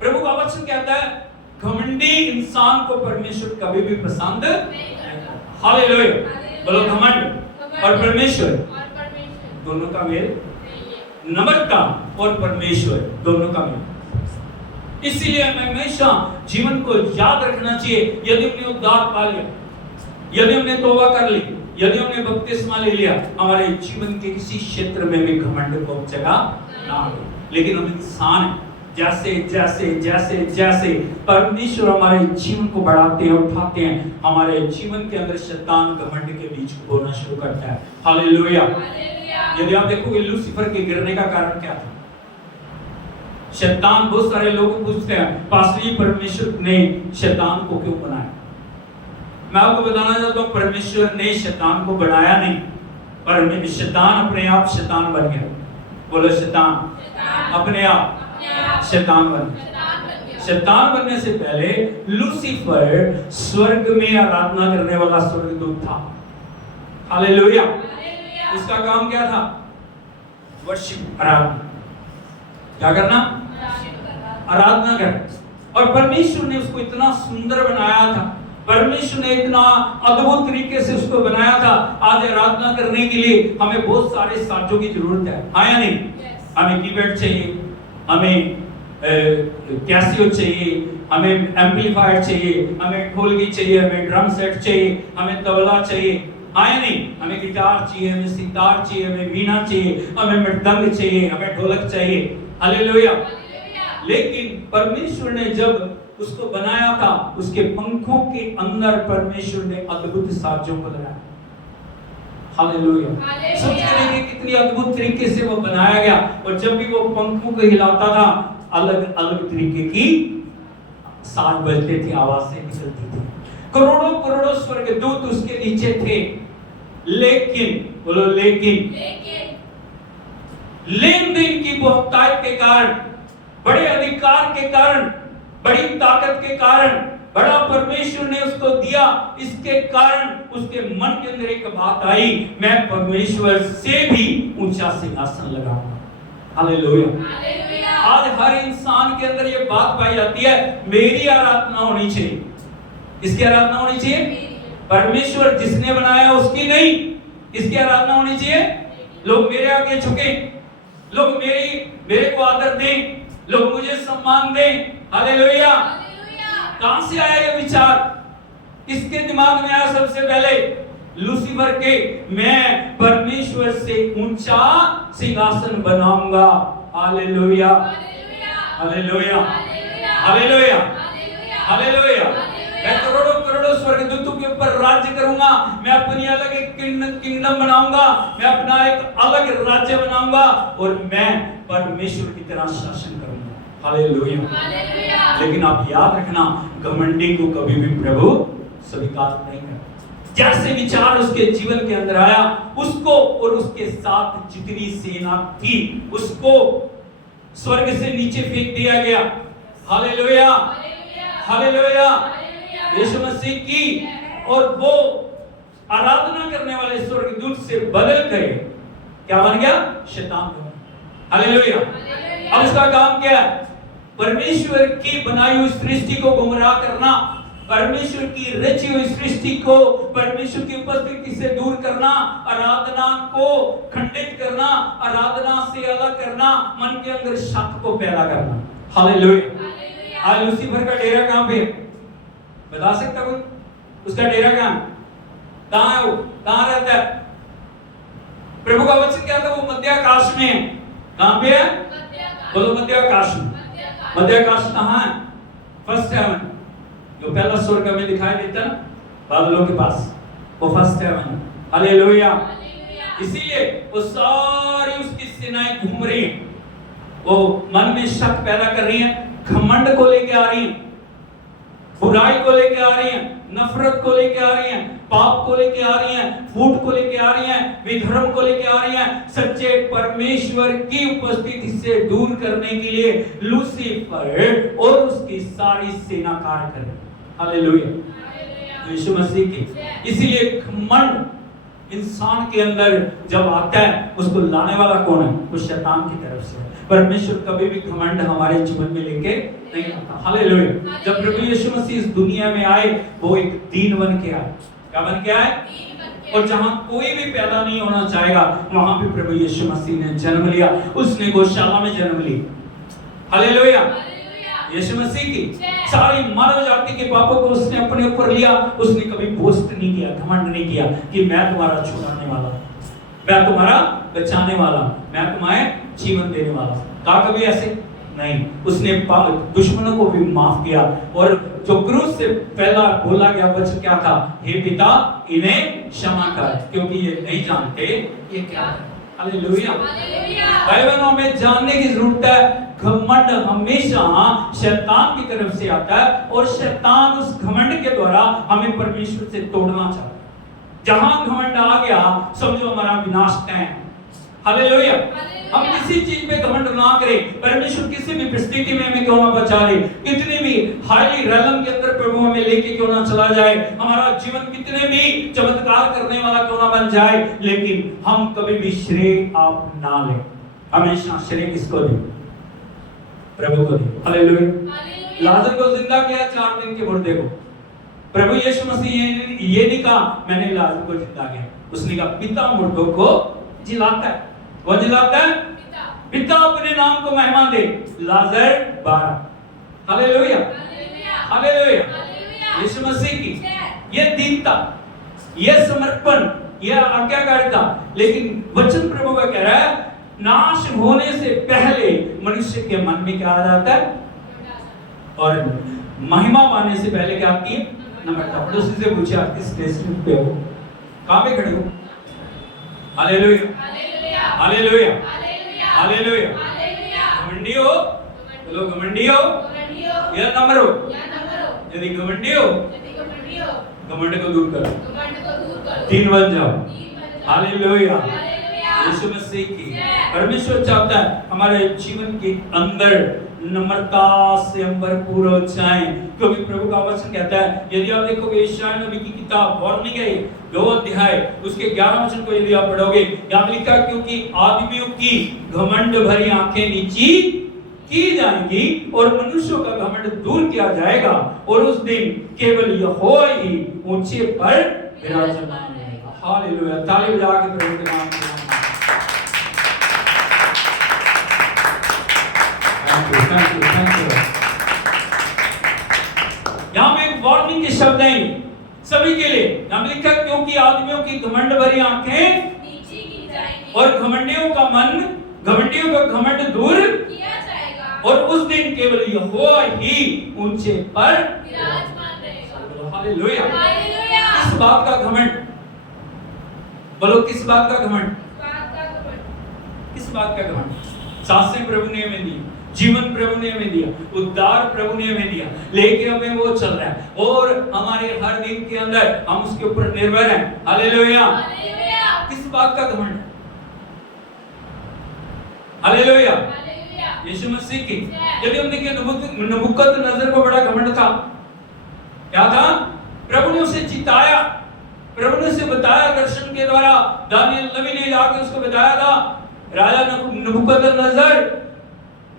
प्रभु का वचन कहता है घमंडी इंसान को परमेश्वर कभी भी पसंद नहीं करता। हालेलुया। बोलो घमंड और परमेश्वर दोनों का मेल, नम्रता और परमेश्वर दोनों का मेल। इसीलिए हमें हमेशा जीवन को याद रखना चाहिए, यदि हमने उद्धार पा लिया, यदि हमने तौबा कर ली, यदि हमने बपतिस्मा ले लिया, हमारे जीवन के किसी क्षेत्र में भी घमंड को जगह ना हो। लेकिन हम इंसान हैं, जैसे जैसे जैसे जैसे परमेश्वर हमारे जीवन को बढ़ाते हैं, उठाते हैं, हमारे जीवन के अंदर शैतान घमंड के बीज को बोना शुरू करता है। हालेलुया। यदि आप देखोगे लूसीफर के गिरने का कारण क्या था? शैतान। बहुत सारे लोग पूछते हैं पास्टर परमेश्वर ने शैतान को क्यों बनाया? मैं आपको बताना चाहता हूं परमेश्वर ने शैतान को बनाया नहीं, पर शैतान अपने आप शैतान बन गया। बोलो शैतान अपने आप शैतान बन गया। शैतान बनने से पहले लूसीफर स्वर्ग में आराधना करने वाला स्वर्गदूत था। हालेलुया। उसका काम क्या था? वर्शिप, आराधना। क्या करना? आराधना करना। और परमेश्वर ने उसको इतना सुंदर बनाया था, परमेश्वर ने इतना अद्भुत तरीके से उसको बनाया था। आज आराधना करने के लिए हमें बहुत सारे साजों की जरूरत है, हाँ या नहीं? हमें कीबोर्ड चाहिए, हमें कैसियो चाहिए, हमें एम्पलीफायर चाहिए, हमें ढोलकी चाहिए, हमें ड्रम सेट चाहिए, हमें तबला चाहिए, हाँ या नहीं? हमें गिटार चाहिए, हमें सितार चाहिए, हमें वीणा चाहिए, हमें मृदंग चाहिए, हमें ढोलक चाहिए। हालेलुया। लेकिन परमेश्वर ने जब उसको बनाया था, उसके पंखों के अंदर परमेश्वर ने अद्भुत साजों को लगाया। हालेलुया। सोच करेंगे कितनी अद्भुत तरीके से वो बनाया गया, और जब भी वो पंखों को हिलाता था अलग अलग तरीके की साज बजते थे, आवाजें निकलती थी। करोड़ों करोड़ों स्वर्गदूत उसके नीचे थे, लेकिन बोलो लेकिन लेन देन की बहुतायत के कारण, बड़े अधिकार के कारण, बड़ी ताकत के कारण, बड़ा परमेश्वर ने उसको दिया, इसके कारण उसके मन के अंदर एक बात आई, मैं परमेश्वर से भी ऊंचा सिंहासन लगाऊंगा। हालेलुया। आज हर इंसान के अंदर ये बात पाई जाती है, मेरी आराधना होनी चाहिए। किसकी आराधना होनी चाहिए? परमेश्वर जिसने बनाया उसकी नहीं, किसकी आराधना होनी चाहिए? लोग मेरे आगे झुके, लोग मेरे को आदर दें, लोग मुझे सम्मान दें। हालेलुया। कहां से आया ये विचार? किसके दिमाग में आया सबसे पहले? लूसीफर के। मैं परमेश्वर से ऊंचा सिंहासन बनाऊंगा। Hallelujah, hallelujah, hallelujah, hallelujah. मैं करोड़ों करोड़ों स्वर्गदूतों के ऊपर राज्य करूंगा, मैं अपनी अलग एक किंगडम बनाऊंगा, मैं अपना एक अलग राज्य बनाऊंगा, और मैं परमेश्वर की तरह शासन करूंगा। हालेलुया। लेकिन आप याद रखना, घमंडी को कभी भी प्रभु स्वीकार नहीं करता। जैसे विचार उसके जीवन के अंदर आया, उसको और उसके साथ जितनी सेना थी उसको स्वर्ग से नीचे फेंक दिया गया। Hallelujah, hallelujah. यीशु मसीह की और वो आराधना करने वाले स्वर्गदूत से बदल गए, क्या बन गया? शैतान बन गया। हालेलुया। अब उसका काम क्या है? परमेश्वर की बनाई हुई सृष्टि को गुमराह करना, परमेश्वर की रची हुई सृष्टि को परमेश्वर की उपस्थिति से दूर करना, आराधना को खंडित करना, आराधना से अलग करना, मन के अंदर शक को पैदा करना। हालेलुया। आज लूसीफर का डेरा कहां पे? बता सकता कोई? उसका डेरा कहां है? वो कहां रहता है? प्रभु का वचन क्या था? वो मध्य आकाश में है। कहां पे है? बोलो मध्य आकाश में। मध्य आकाश कहां है? फर्स्ट हेवन, जो पहला स्वर्ग में दिखाई देता है बादलों के पास, वो फर्स्ट हेवन। हालेलुया। इसीलिए वो सारी उसकी सेनाएं घूम रही हैं, वो मन में शक पैदा कर रही हैं, घमंड को लेके आ रही हैं, बुराई को लेके आ रही हैं, नफरत को लेके आ रही हैं, पाप को लेके आ रही हैं, फूट को लेके आ रही हैं, विधर्म को लेके आ रही हैं, सच्चे परमेश्वर की उपस्थिति से दूर करने के लिए लूसीफर और उसकी सारी सेना कार्य कर रही है। हालेलुया। यीशु मसीह की। इसीलिए घमंड इंसान के अंदर जब आता है, उसको लाने वाला कौन है? वो शैतान की तरफ से। परमेश्वर कभी भी घमंड हमारे जीवन में लेके नहीं आता। हालेलुया। जब प्रभु यीशु मसीह इस दुनिया में आए, वो एक दीन बन के आए। क्या बन के आए? और जहां कोई भी पैदा नहीं होना चाहेगा, वहां पे प्रभु यीशु मसीह ने जन्म लिया। उसने गौशाला में जन्म लिया। हालेलुया। यीशु मसीह की सारी मानव जाति के पापों को उसने अपने ऊपर लिया। उसने कभी बोस्ट नहीं किया, घमंड नहीं किया कि मैं तुम्हारा छुड़ाने वाला, मैं तुम्हारा बचाने वाला, मैं तुम्हें जीवन देने वाला। कहा कभी ऐसे नहीं। उसने दुश्मनों को भी माफ किया, और जो क्रूस से पहला बोला गया वचन क्या था? हे पिता, इन्हें क्षमा कर, क्योंकि ये नहीं जानते ये क्या है। हालेलुया। भाई बहनों, हमें जानने की जरूरत है, घमंड हमेशा शैतान की तरफ से आता है, और शैतान उस घमंड के द्वारा हमें परमेश्वर से तोड़ना चाहता है। जहां घमंड आ गया, समझो हमारा विनाश तय है। हालेलुया। हम किसी चीज पे घमंड ना करें। परमेश्वर किसी भी परिस्थिति में हमें क्यों ना बचा ले, कितनी भी हाईली रैलम के अंदर प्रभु हमें लेके क्यों ना चला जाए, हमारा जीवन कितने भी चमत्कार करने वाला क्यों ना बन जाए, लेकिन हम कभी भी श्रेय आप ना लें। हमेशा श्रेय किसको दें? प्रभु को दें। हालेलुया। लाजर को जिंदा किया 4 दिन के मुर्दे को। प्रभु यीशु मसीह ये नहीं कहा मैंने लाजर को जिंदा किया, उसने कहा पिता मुर्दों को जिलाता है। कौन जिलाता है? पिता अपने नाम को महिमा दे। लाजर 12। Hallelujah, hallelujah. यीशु मसीह की ये दीनता, ये समर्पण, ये आज्ञाकारिता। लेकिन वचन प्रभु का कह रहा है, नाश होने से पहले मनुष्य के मन में क्या आ जाता है, और महिमा पाने से पहले क्या आती है? नम्रता। पड़ोसी से पूछा किस स्टेशन पे हो, कहां पे खड़े हो? Hallelujah, hallelujah, hallelujah, hallelujah, hallelujah. Hallelujah. घमंडी हो, बोलो घमंडी हो घमंडी हो या न मरो। या न मरो। यदि घमंडी हो, यदि घमंडी हो, घमंड को दूर करो, घमंड को दूर करो। तीन बन जाओ। तीन बन जाओ। Hallelujah, hallelujah. यीशु मसीह की। जय। परमेश्वर चाहता है हमारे जीवन के अंदर नम्रता से हम भरपूर हो जाएं, क्योंकि प्रभु का वचन कहता है, यदि आप देखोगे यशायाह नबी की किताब वार्निंग है 2 अध्याय उसके 11 वचन को यदि आप पढ़ोगे, यहाँ लिखा क्योंकि आदमियों की घमंड भरी आंखें नीची की जाएंगी और मनुष्यों का घमंड दूर किया जाएगा और उस दिन केवल यहोवा ही ऊंचे पर विराजमान रहेगा। हालेलुया, ताली बजा के प्रभु के नाम को थैंक यू। यहाँ में एक वार्निंग के शब्द हैं सभी के लिए। यहाँ लिखा क्योंकि आदमियों की घमंड भरी आंखें नीची की जाएंगी और घमंडियों का घमंड दूर किया जाएगा और उस दिन केवल यहोवा ही ऊंचे पर विराजमान रहेगा। हालेलुया। हालेलुया। किस बात का घमंड? बोलो किस बात का घमंड? बात का घमंड। किस बात का घमंड? सांसें प्रभु ने हमें दी, जीवन प्रभु ने हमें दिया, उद्धार प्रभु ने हमें दिया, लेके हमें वो चल रहा है और हमारे हर दिन के अंदर हम उसके ऊपर निर्भर हैं। हालेलुया। हालेलुया। किस बात का घमंड? Hallelujah, hallelujah. यीशु मसीह की। यदि हम देखें नबूकदनेस्सर को बड़ा घमंड था। क्या था? प्रभु ने उसे जिताया, प्रभु ने उसे बताया दर्शन के द्वारा। दानियल नबी ने जाकर उसको बताया था, राजा नबूकदनेस्सर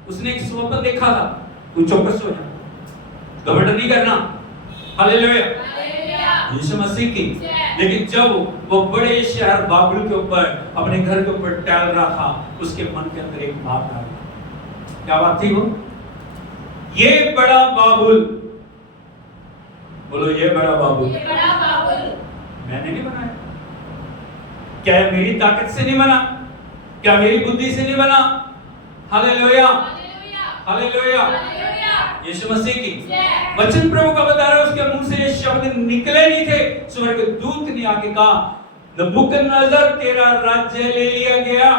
उसने एक स्वप्न देखा था, तू चौकस हो जा, घमंड नहीं करना। Hallelujah, hallelujah. यीशु मसीह की। लेकिन जब वो बड़े शहर बाबुल के ऊपर अपने घर के ऊपर टहल रहा था, उसके मन के अंदर एक बात आ गई। क्या बात थी वो? ये बड़ा बाबुल, बोलो ये बड़ा बाबुल ये बड़ा बाबुल मैंने नहीं बनाया। क्या ये मेरी ताकत से नहीं बना? क्या मेरी बुद्धि से नहीं बना? हालेलुया, हालेलुया, यीशु मसीह की। वचन प्रभु का बता रहा है, उसके मुंह से ये शब्द निकले नहीं थे। स्वर्ग दूत ने आके कहा, नबूकदनेस्सर तेरा राज्य ले लिया गया,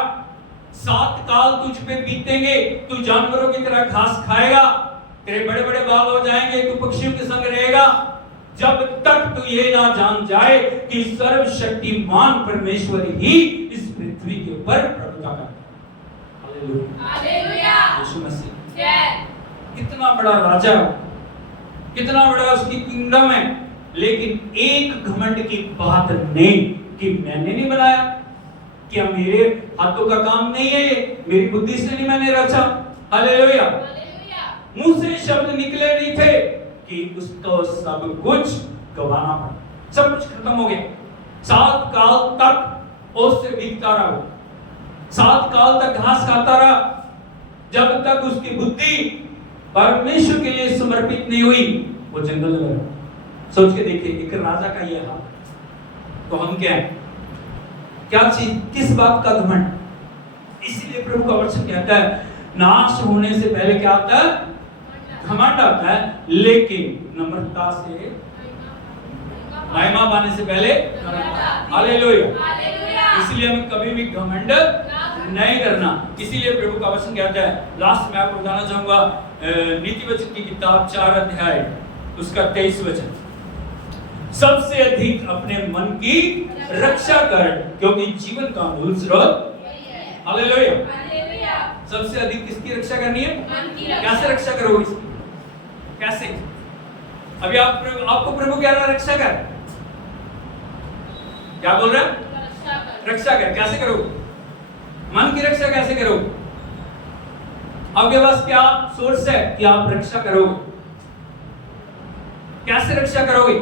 7 काल तुझ पे बीतेंगे, तू जानवरों की तरह घास खाएगा, तेरे बड़े बड़े बाल हो जाएंगे, तू पक्षियों के संग रहेगा, जब तक तू ये ना जान जाए कि सर्वशक्तिमान परमेश्वर ही इस पृथ्वी के ऊपर प्रभुता करता है। हालेलुया, यीशु मसीह। कितना बड़ा राजा, कितना बड़ा उसकी किंगडम है, लेकिन एक घमंड की बात नहीं कि मैंने नहीं बनाया, क्या मेरे हाथों का काम नहीं है, ये मेरी बुद्धि से नहीं मैंने रचा। हालेलुया। मुंह से शब्द निकले नहीं थे कि उसको सब कुछ गवाना पड़ा, सब कुछ खत्म हो गया। 7 काल तक ओस से बीतता रहा, 7 काल तक घास खाता रहा, जब तक उसकी बुद्धि परमेश्वर के लिए समर्पित नहीं हुई। वो जंगल में रहा। सोच के देखिए, एक राजा का ये हाल, तो हम क्या है? क्या चीज, किस बात का घमंड? इसीलिए प्रभु का वचन कहता है, नाश होने से पहले क्या आता है? घमंड आता है, लेकिन नम्रता से, महिमा पाने से पहले नम्रता। हालेलुया। इसलिए हमें कभी भी घमंड नहीं करना। इसीलिए प्रभु का वचन कहता है, लास्ट में आपको बताना चाहूंगा, नीति वचन की किताब 4 अध्याय उसका 23 वचन, सबसे अधिक अपने मन की रक्षा कर, क्योंकि जीवन का मूल स्रोत। हालेलुया। सबसे अधिक किसकी रक्षा करनी है? कैसे रक्षा करोगे इसकी? कैसे? अभी आपको प्रभु कह रहा है रक्षा कर, क्या बोल रहा है? रक्षा कर। कैसे करोगे? मन की रक्षा कैसे करोगे? आपके पास क्या सोर्स है कि आप रक्षा करोगे? कैसे रक्षा करोगे?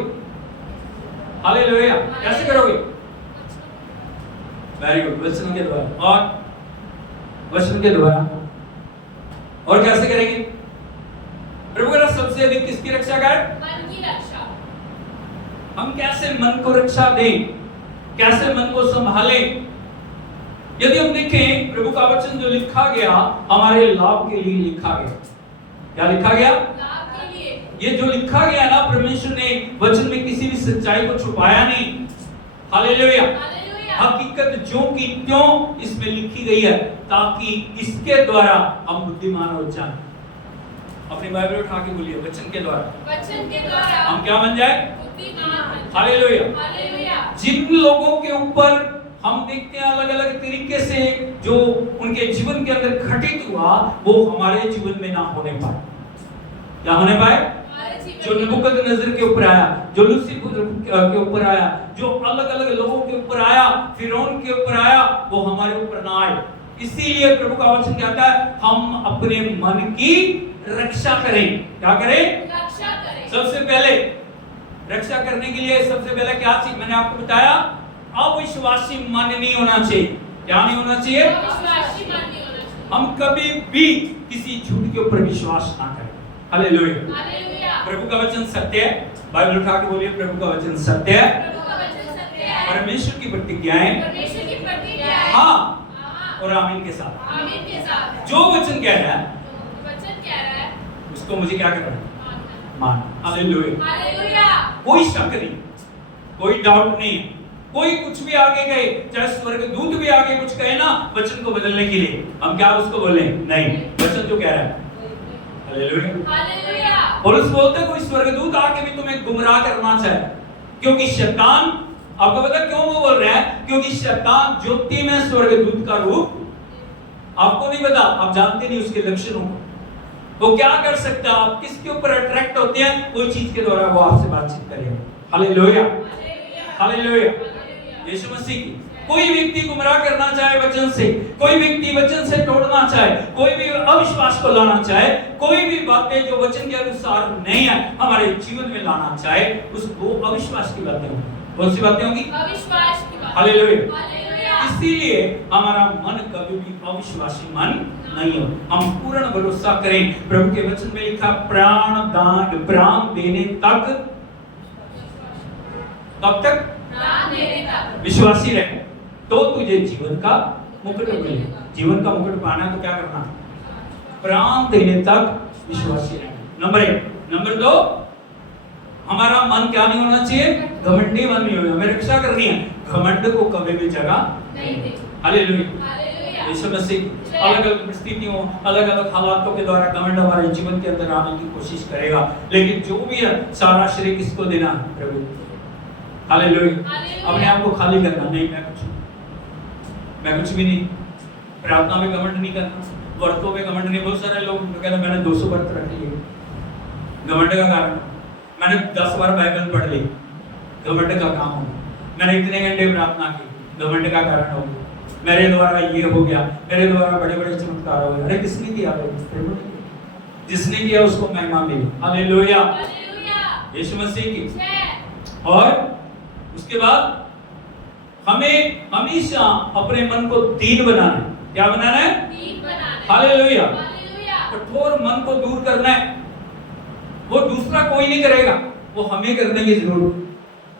हालेलुया। कैसे करोगे? वेरी गुड, वचन के द्वारा। और वचन के द्वारा। और कैसे करेंगे? प्रभु का सबसे अधिक किसकी रक्षा कर? मन की रक्षा। हम कैसे मन को रक्षा दें, कैसे मन को संभालें? यदि हम देखें, प्रभु का वचन जो लिखा गया हमारे लाभ के लिए लिखा गया। क्या लिखा गया? लाभ के लिए। ये जो लिखा गया ना, परमेश्वर ने वचन में किसी भी सच्चाई को छुपाया नहीं। हालेलुया। हकीकत जो की त्यों इसमें लिखी गई है, ताकि इसके द्वारा हम बुद्धिमान हो जाएं। अपनी बाइबल उठा के बोलिए, वचन के द्वारा हम क्या बन जाए? बुद्धिमान। हालेलुया। जिन लोगों के ऊपर हम देखते हैं अलग अलग तरीके से जो उनके जीवन के अंदर घटित हुआ, वो हमारे जीवन में ना होने पाए। क्या होने पाए? जो नबूकदनेस्सर के ऊपर आया, जो लूसीफर के ऊपर आया, जो अलग अलग लोगों के ऊपर आया, फिरौन के ऊपर आया, वो हमारे ऊपर ना आए। इसीलिए प्रभु का वचन कहता है, हम अपने मन की रक्षा करें। क्या करें? रक्षा करें। सबसे पहले रक्षा करने के लिए सबसे पहले क्या चीज मैंने आपको बताया? अविश्वासी मन नहीं होना चाहिए। क्या नहीं होना चाहिए? अविश्वासी मन नहीं होना चाहिए। हम कभी भी किसी झूठ के ऊपर विश्वास ना करें। हालेलुया। प्रभु का वचन सत्य है। बाइबल उठा के बोलिए, प्रभु का वचन सत्य है। प्रभु का वचन सत्य है। परमेश्वर की प्रतिज्ञाएं हाँ और आमीन के साथ। जो वचन कह रहा है उसको मुझे क्या करना है? मानना। हालेलुया। कोई शक नहीं, कोई डाउट नहीं, कोई कुछ भी आगे गए, चाहे स्वर्गदूत भी आगे कुछ कहे ना वचन को बदलने के लिए, हम क्या उसको बोले? नहीं, वचन जो कह रहा है। हालेलुया। पौलुस बोलते हैं, कोई स्वर्गदूत आके भी तुम्हें गुमराह करना चाहे, क्योंकि शैतान, आपको पता क्यों वो बोल रहा है? क्योंकि शैतान ज्योति में स्वर्गदूत का रूप, आपको नहीं पता, आप जानते नहीं उसके लक्षणों को। वो क्या कर सकता है? आप किसके ऊपर अट्रैक्ट होते हैं, कोई चीज के द्वारा वो आपसे बातचीत करेगा। हालेलुया। हालेलुया। यीशु मसीह की कोई व्यक्ति गुमराह करना चाहे वचन से, कोई व्यक्ति वचन से तोड़ना चाहे, कोई भी अविश्वास को लाना चाहे, कोई भी बातें जो वचन के अनुसार नहीं है हमारे जीवन में लाना चाहे, उसको अविश्वास की बातें होंगी। कौन सी बातें होंगी? अविश्वास की बातें। हालेलुया। इसीलिए हमारा मन कभी भी अविश्वासी मन नहीं हो। हम पूर्ण भरोसा करें। प्रभु के वचन में लिखा, प्राण देने तक, कब तक? प्राण देने तक विश्वासी रहे तो तुझे जीवन का मुकुट मिलेगा। जीवन का मुकुट पाना तो क्या करना? प्राण देने तक विश्वासी रहना। नंबर 1। नंबर 2, हमारा मन क्या नहीं होना चाहिए? घमंडी मन नहीं होना। हमें रक्षा करनी है, घमंड को कभी भी जगह नहीं दे। हालेलुया। यीशु मसीह अलग अलग परिस्थितियों, अलग अलग हालातों के द्वारा घमंड हमारे जीवन के अंदर आने की कोशिश करेगा, लेकिन जो भी है सारा श्रेय किसको देना? प्रभु। हालेलुया। अपने आप को खाली करना नहीं, मैं कुछ भी नहीं, प्रार्थना में घमंड नहीं करना, व्रतों में घमंड नहीं। बहुत सारे लोग कहते हैं मैंने 200 व्रत रख लिए, घमंड का कारण। मैंने 10 बार बाइबल पढ़ ली, घमंड का काम हो। मैंने इतने घंटे प्रार्थना की, घमंड का कारण हो। मेरे द्वारा ये हो गया, मेरे द्वारा बड़े बड़े चमत्कार हो गए। अरे किसने किया? प्रभु ने। जिसने किया उसको महिमा मिली। हालेलुया। यीशु मसीह की। और उसके बाद हमें हमेशा अपने मन को दीन बनाना है। क्या बनाना है? दीन बनाना है। हालेलुया। कठोर मन को दूर करना है। वो दूसरा कोई नहीं करेगा, वो हमें करने की जरूरत है।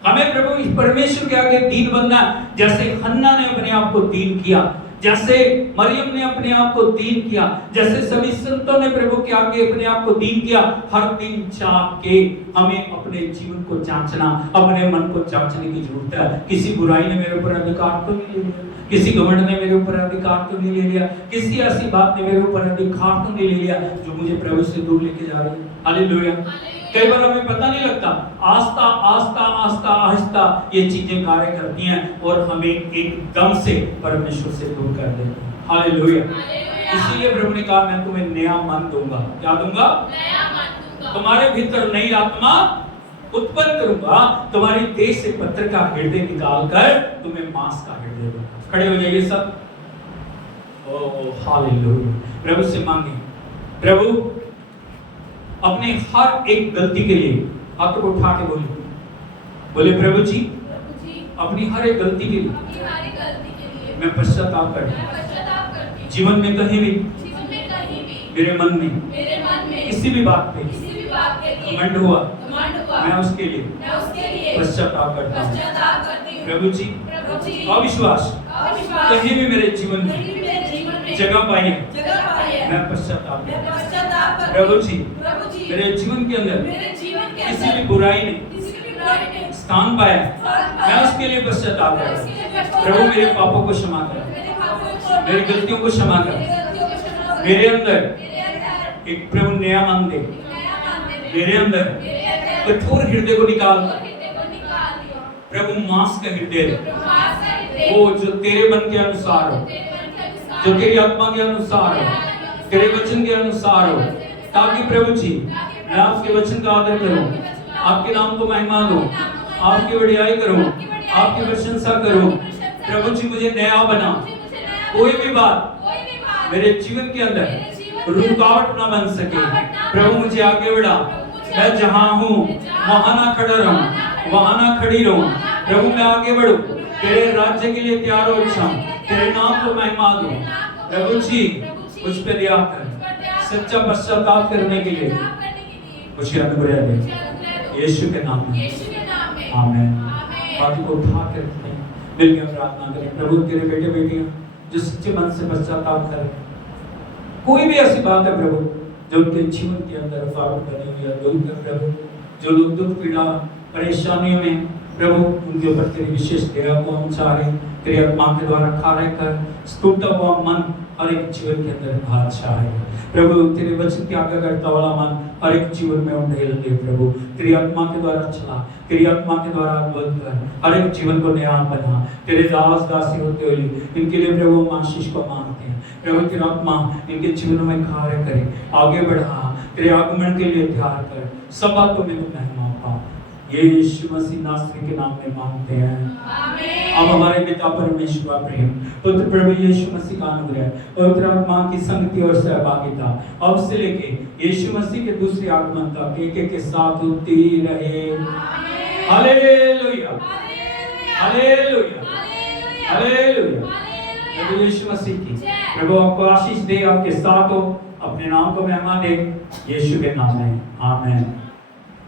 हमें प्रभु परमेश्वर के आगे दीन बनना है। जैसे हन्ना ने अपने आप को दीन किया, जैसे मरियम ने अपने आप को दीन किया, जैसे सभी संतों ने प्रभु के आगे अपने आप को दीन किया। हर दिन जाग के हमें अपने जीवन को जांचना, अपने मन को जांचने की जरूरत है। किसी बुराई ने मेरे ऊपर अधिकार तो नहीं ले लिया, किसी घमंड ने मेरे ऊपर अधिकार तो नहीं ले लिया, किसी ऐसी बात ने मेरे ऊपर अधिकार तो नहीं ले लिया जो मुझे प्रभु से दूर लेके जा रही है। हालेलुया। कई बार हमें पता नहीं लगता, आस्ता आस्ता आस्ता आहिस्ता ये चीजें कार्य करती हैं और हमें एकदम से परमेश्वर से दूर कर देती हैं। हालेलुया। इसीलिए प्रभु ने कहा, मैं तुम्हें नया मन दूंगा। क्या दूंगा? नया मन दूंगा। तुम्हारे भीतर नई आत्मा उत्पन्न करूंगा, तुम्हारे देह से पत्थर का हृदय निकालकर तुम्हें मांस का हृदय दूंगा। खड़े हो जाइए सब। Oh hallelujah. प्रभु से मांगे, प्रभु अपने हर एक गलती के लिए हाथ को उठा के बोले प्रभु जी, अपनी हर एक गलती के लिए मैं पश्चाताप करती हूं। जीवन में कहीं भी मेरे मन में किसी भी बात पे घमंड हुआ, मैं उसके लिए पश्चाताप करता हूं। प्रभु जी, अविश्वास कहीं भी मेरे जीवन में जगह पाई है, मैं पश्चाताप करता हूं। प्रभु जी, मेरे जीवन के अंदर किसी भी बुराई ने स्थान पाया, मैं उसके लिए पश्चाताप करता हूँ। प्रभु मेरे पापों को क्षमा कर, मेरी गलतियों को क्षमा कर, मेरे अंदर एक प्रभु नया मन दे, मेरे अंदर कठोर हृदय को निकाल, प्रभु मांस का हृदय वो जो तेरे मन के अनुसार हो, जो तेरी आत्मा के अनुसार हो, तेरे वचन के अनुसार हो, ताकि प्रभु जी मैं आपके वचन का आदर करूं, आपके नाम को महिमा दूं, आपकी बढ़ाई करूं, आपकी प्रशंसा करूं। प्रभु जी मुझे नया बना, कोई भी बात मेरे जीवन के अंदर रुकावट ना बन सके। प्रभु मुझे आगे बढ़ा, मैं जहां हूं वहां ना खड़ा रहूं, वहां ना खड़ी रहूं। प्रभु मैं आगे बढ़ूं, तेरे राज्य के लिए तैयार हो जाऊं, तेरे नाम को महिमा दूं। प्रभु जी मुझ पे दया कर, सच्चा पश्चाताप करने के लिए मुझे अनुग्रह दे, यीशु के नाम में आमीन। बात को उठा कर मिलकर प्रार्थना करें। प्रभु तेरे बेटे बेटियां जो सच्चे मन से पश्चाताप करें, कोई भी ऐसी बात है प्रभु जो उनके जीवन के अंदर रुकावट बनी हुई है, दूर कर प्रभु। जो लोग दुख पीड़ा परेशानियों में प्रभु उनके ऊपर तेरी विशेष दया को हम चाह रहे, तेरी आत्मा के द्वारा कार्य कर, टूटा हुआ मन हर एक जीवन के अंदर बादशाह है प्रभु। तेरे वचन की आज्ञा करता वाला मन हर एक जीवन में उंडेल दे प्रभु। तेरी आत्मा के द्वारा चला, तेरी आत्मा के द्वारा अद्भुत कर, हर एक जीवन को नया बना। तेरे दास दासी होते हुए इनके लिए प्रभु हम आशीष को मांगते हैं। प्रभु तेरी आत्मा इनके जीवन में कार्य करे, आगे बढ़ा, तेरे आगमन के लिए तैयार कर, सब बातों में तू महिमा पा। यीशु मसीह नासरी के नाम में मांगते हैं आमीन। अब हमारे पिता परमेश्वर का प्रेम, पुत्र प्रभु यीशु मसीह का अनुग्रह, पवित्र आत्मा की संगति और सहभागिता अब से लेके यीशु मसीह के दूसरे आगमन तक एक एक के साथ होती रहे। Hallelujah, hallelujah, hallelujah. प्रभु यीशु मसीह की प्रभु आपको आशीष दे, आपके साथ हो, अपने नाम को महिमा दे, यीशु के नाम में आमीन।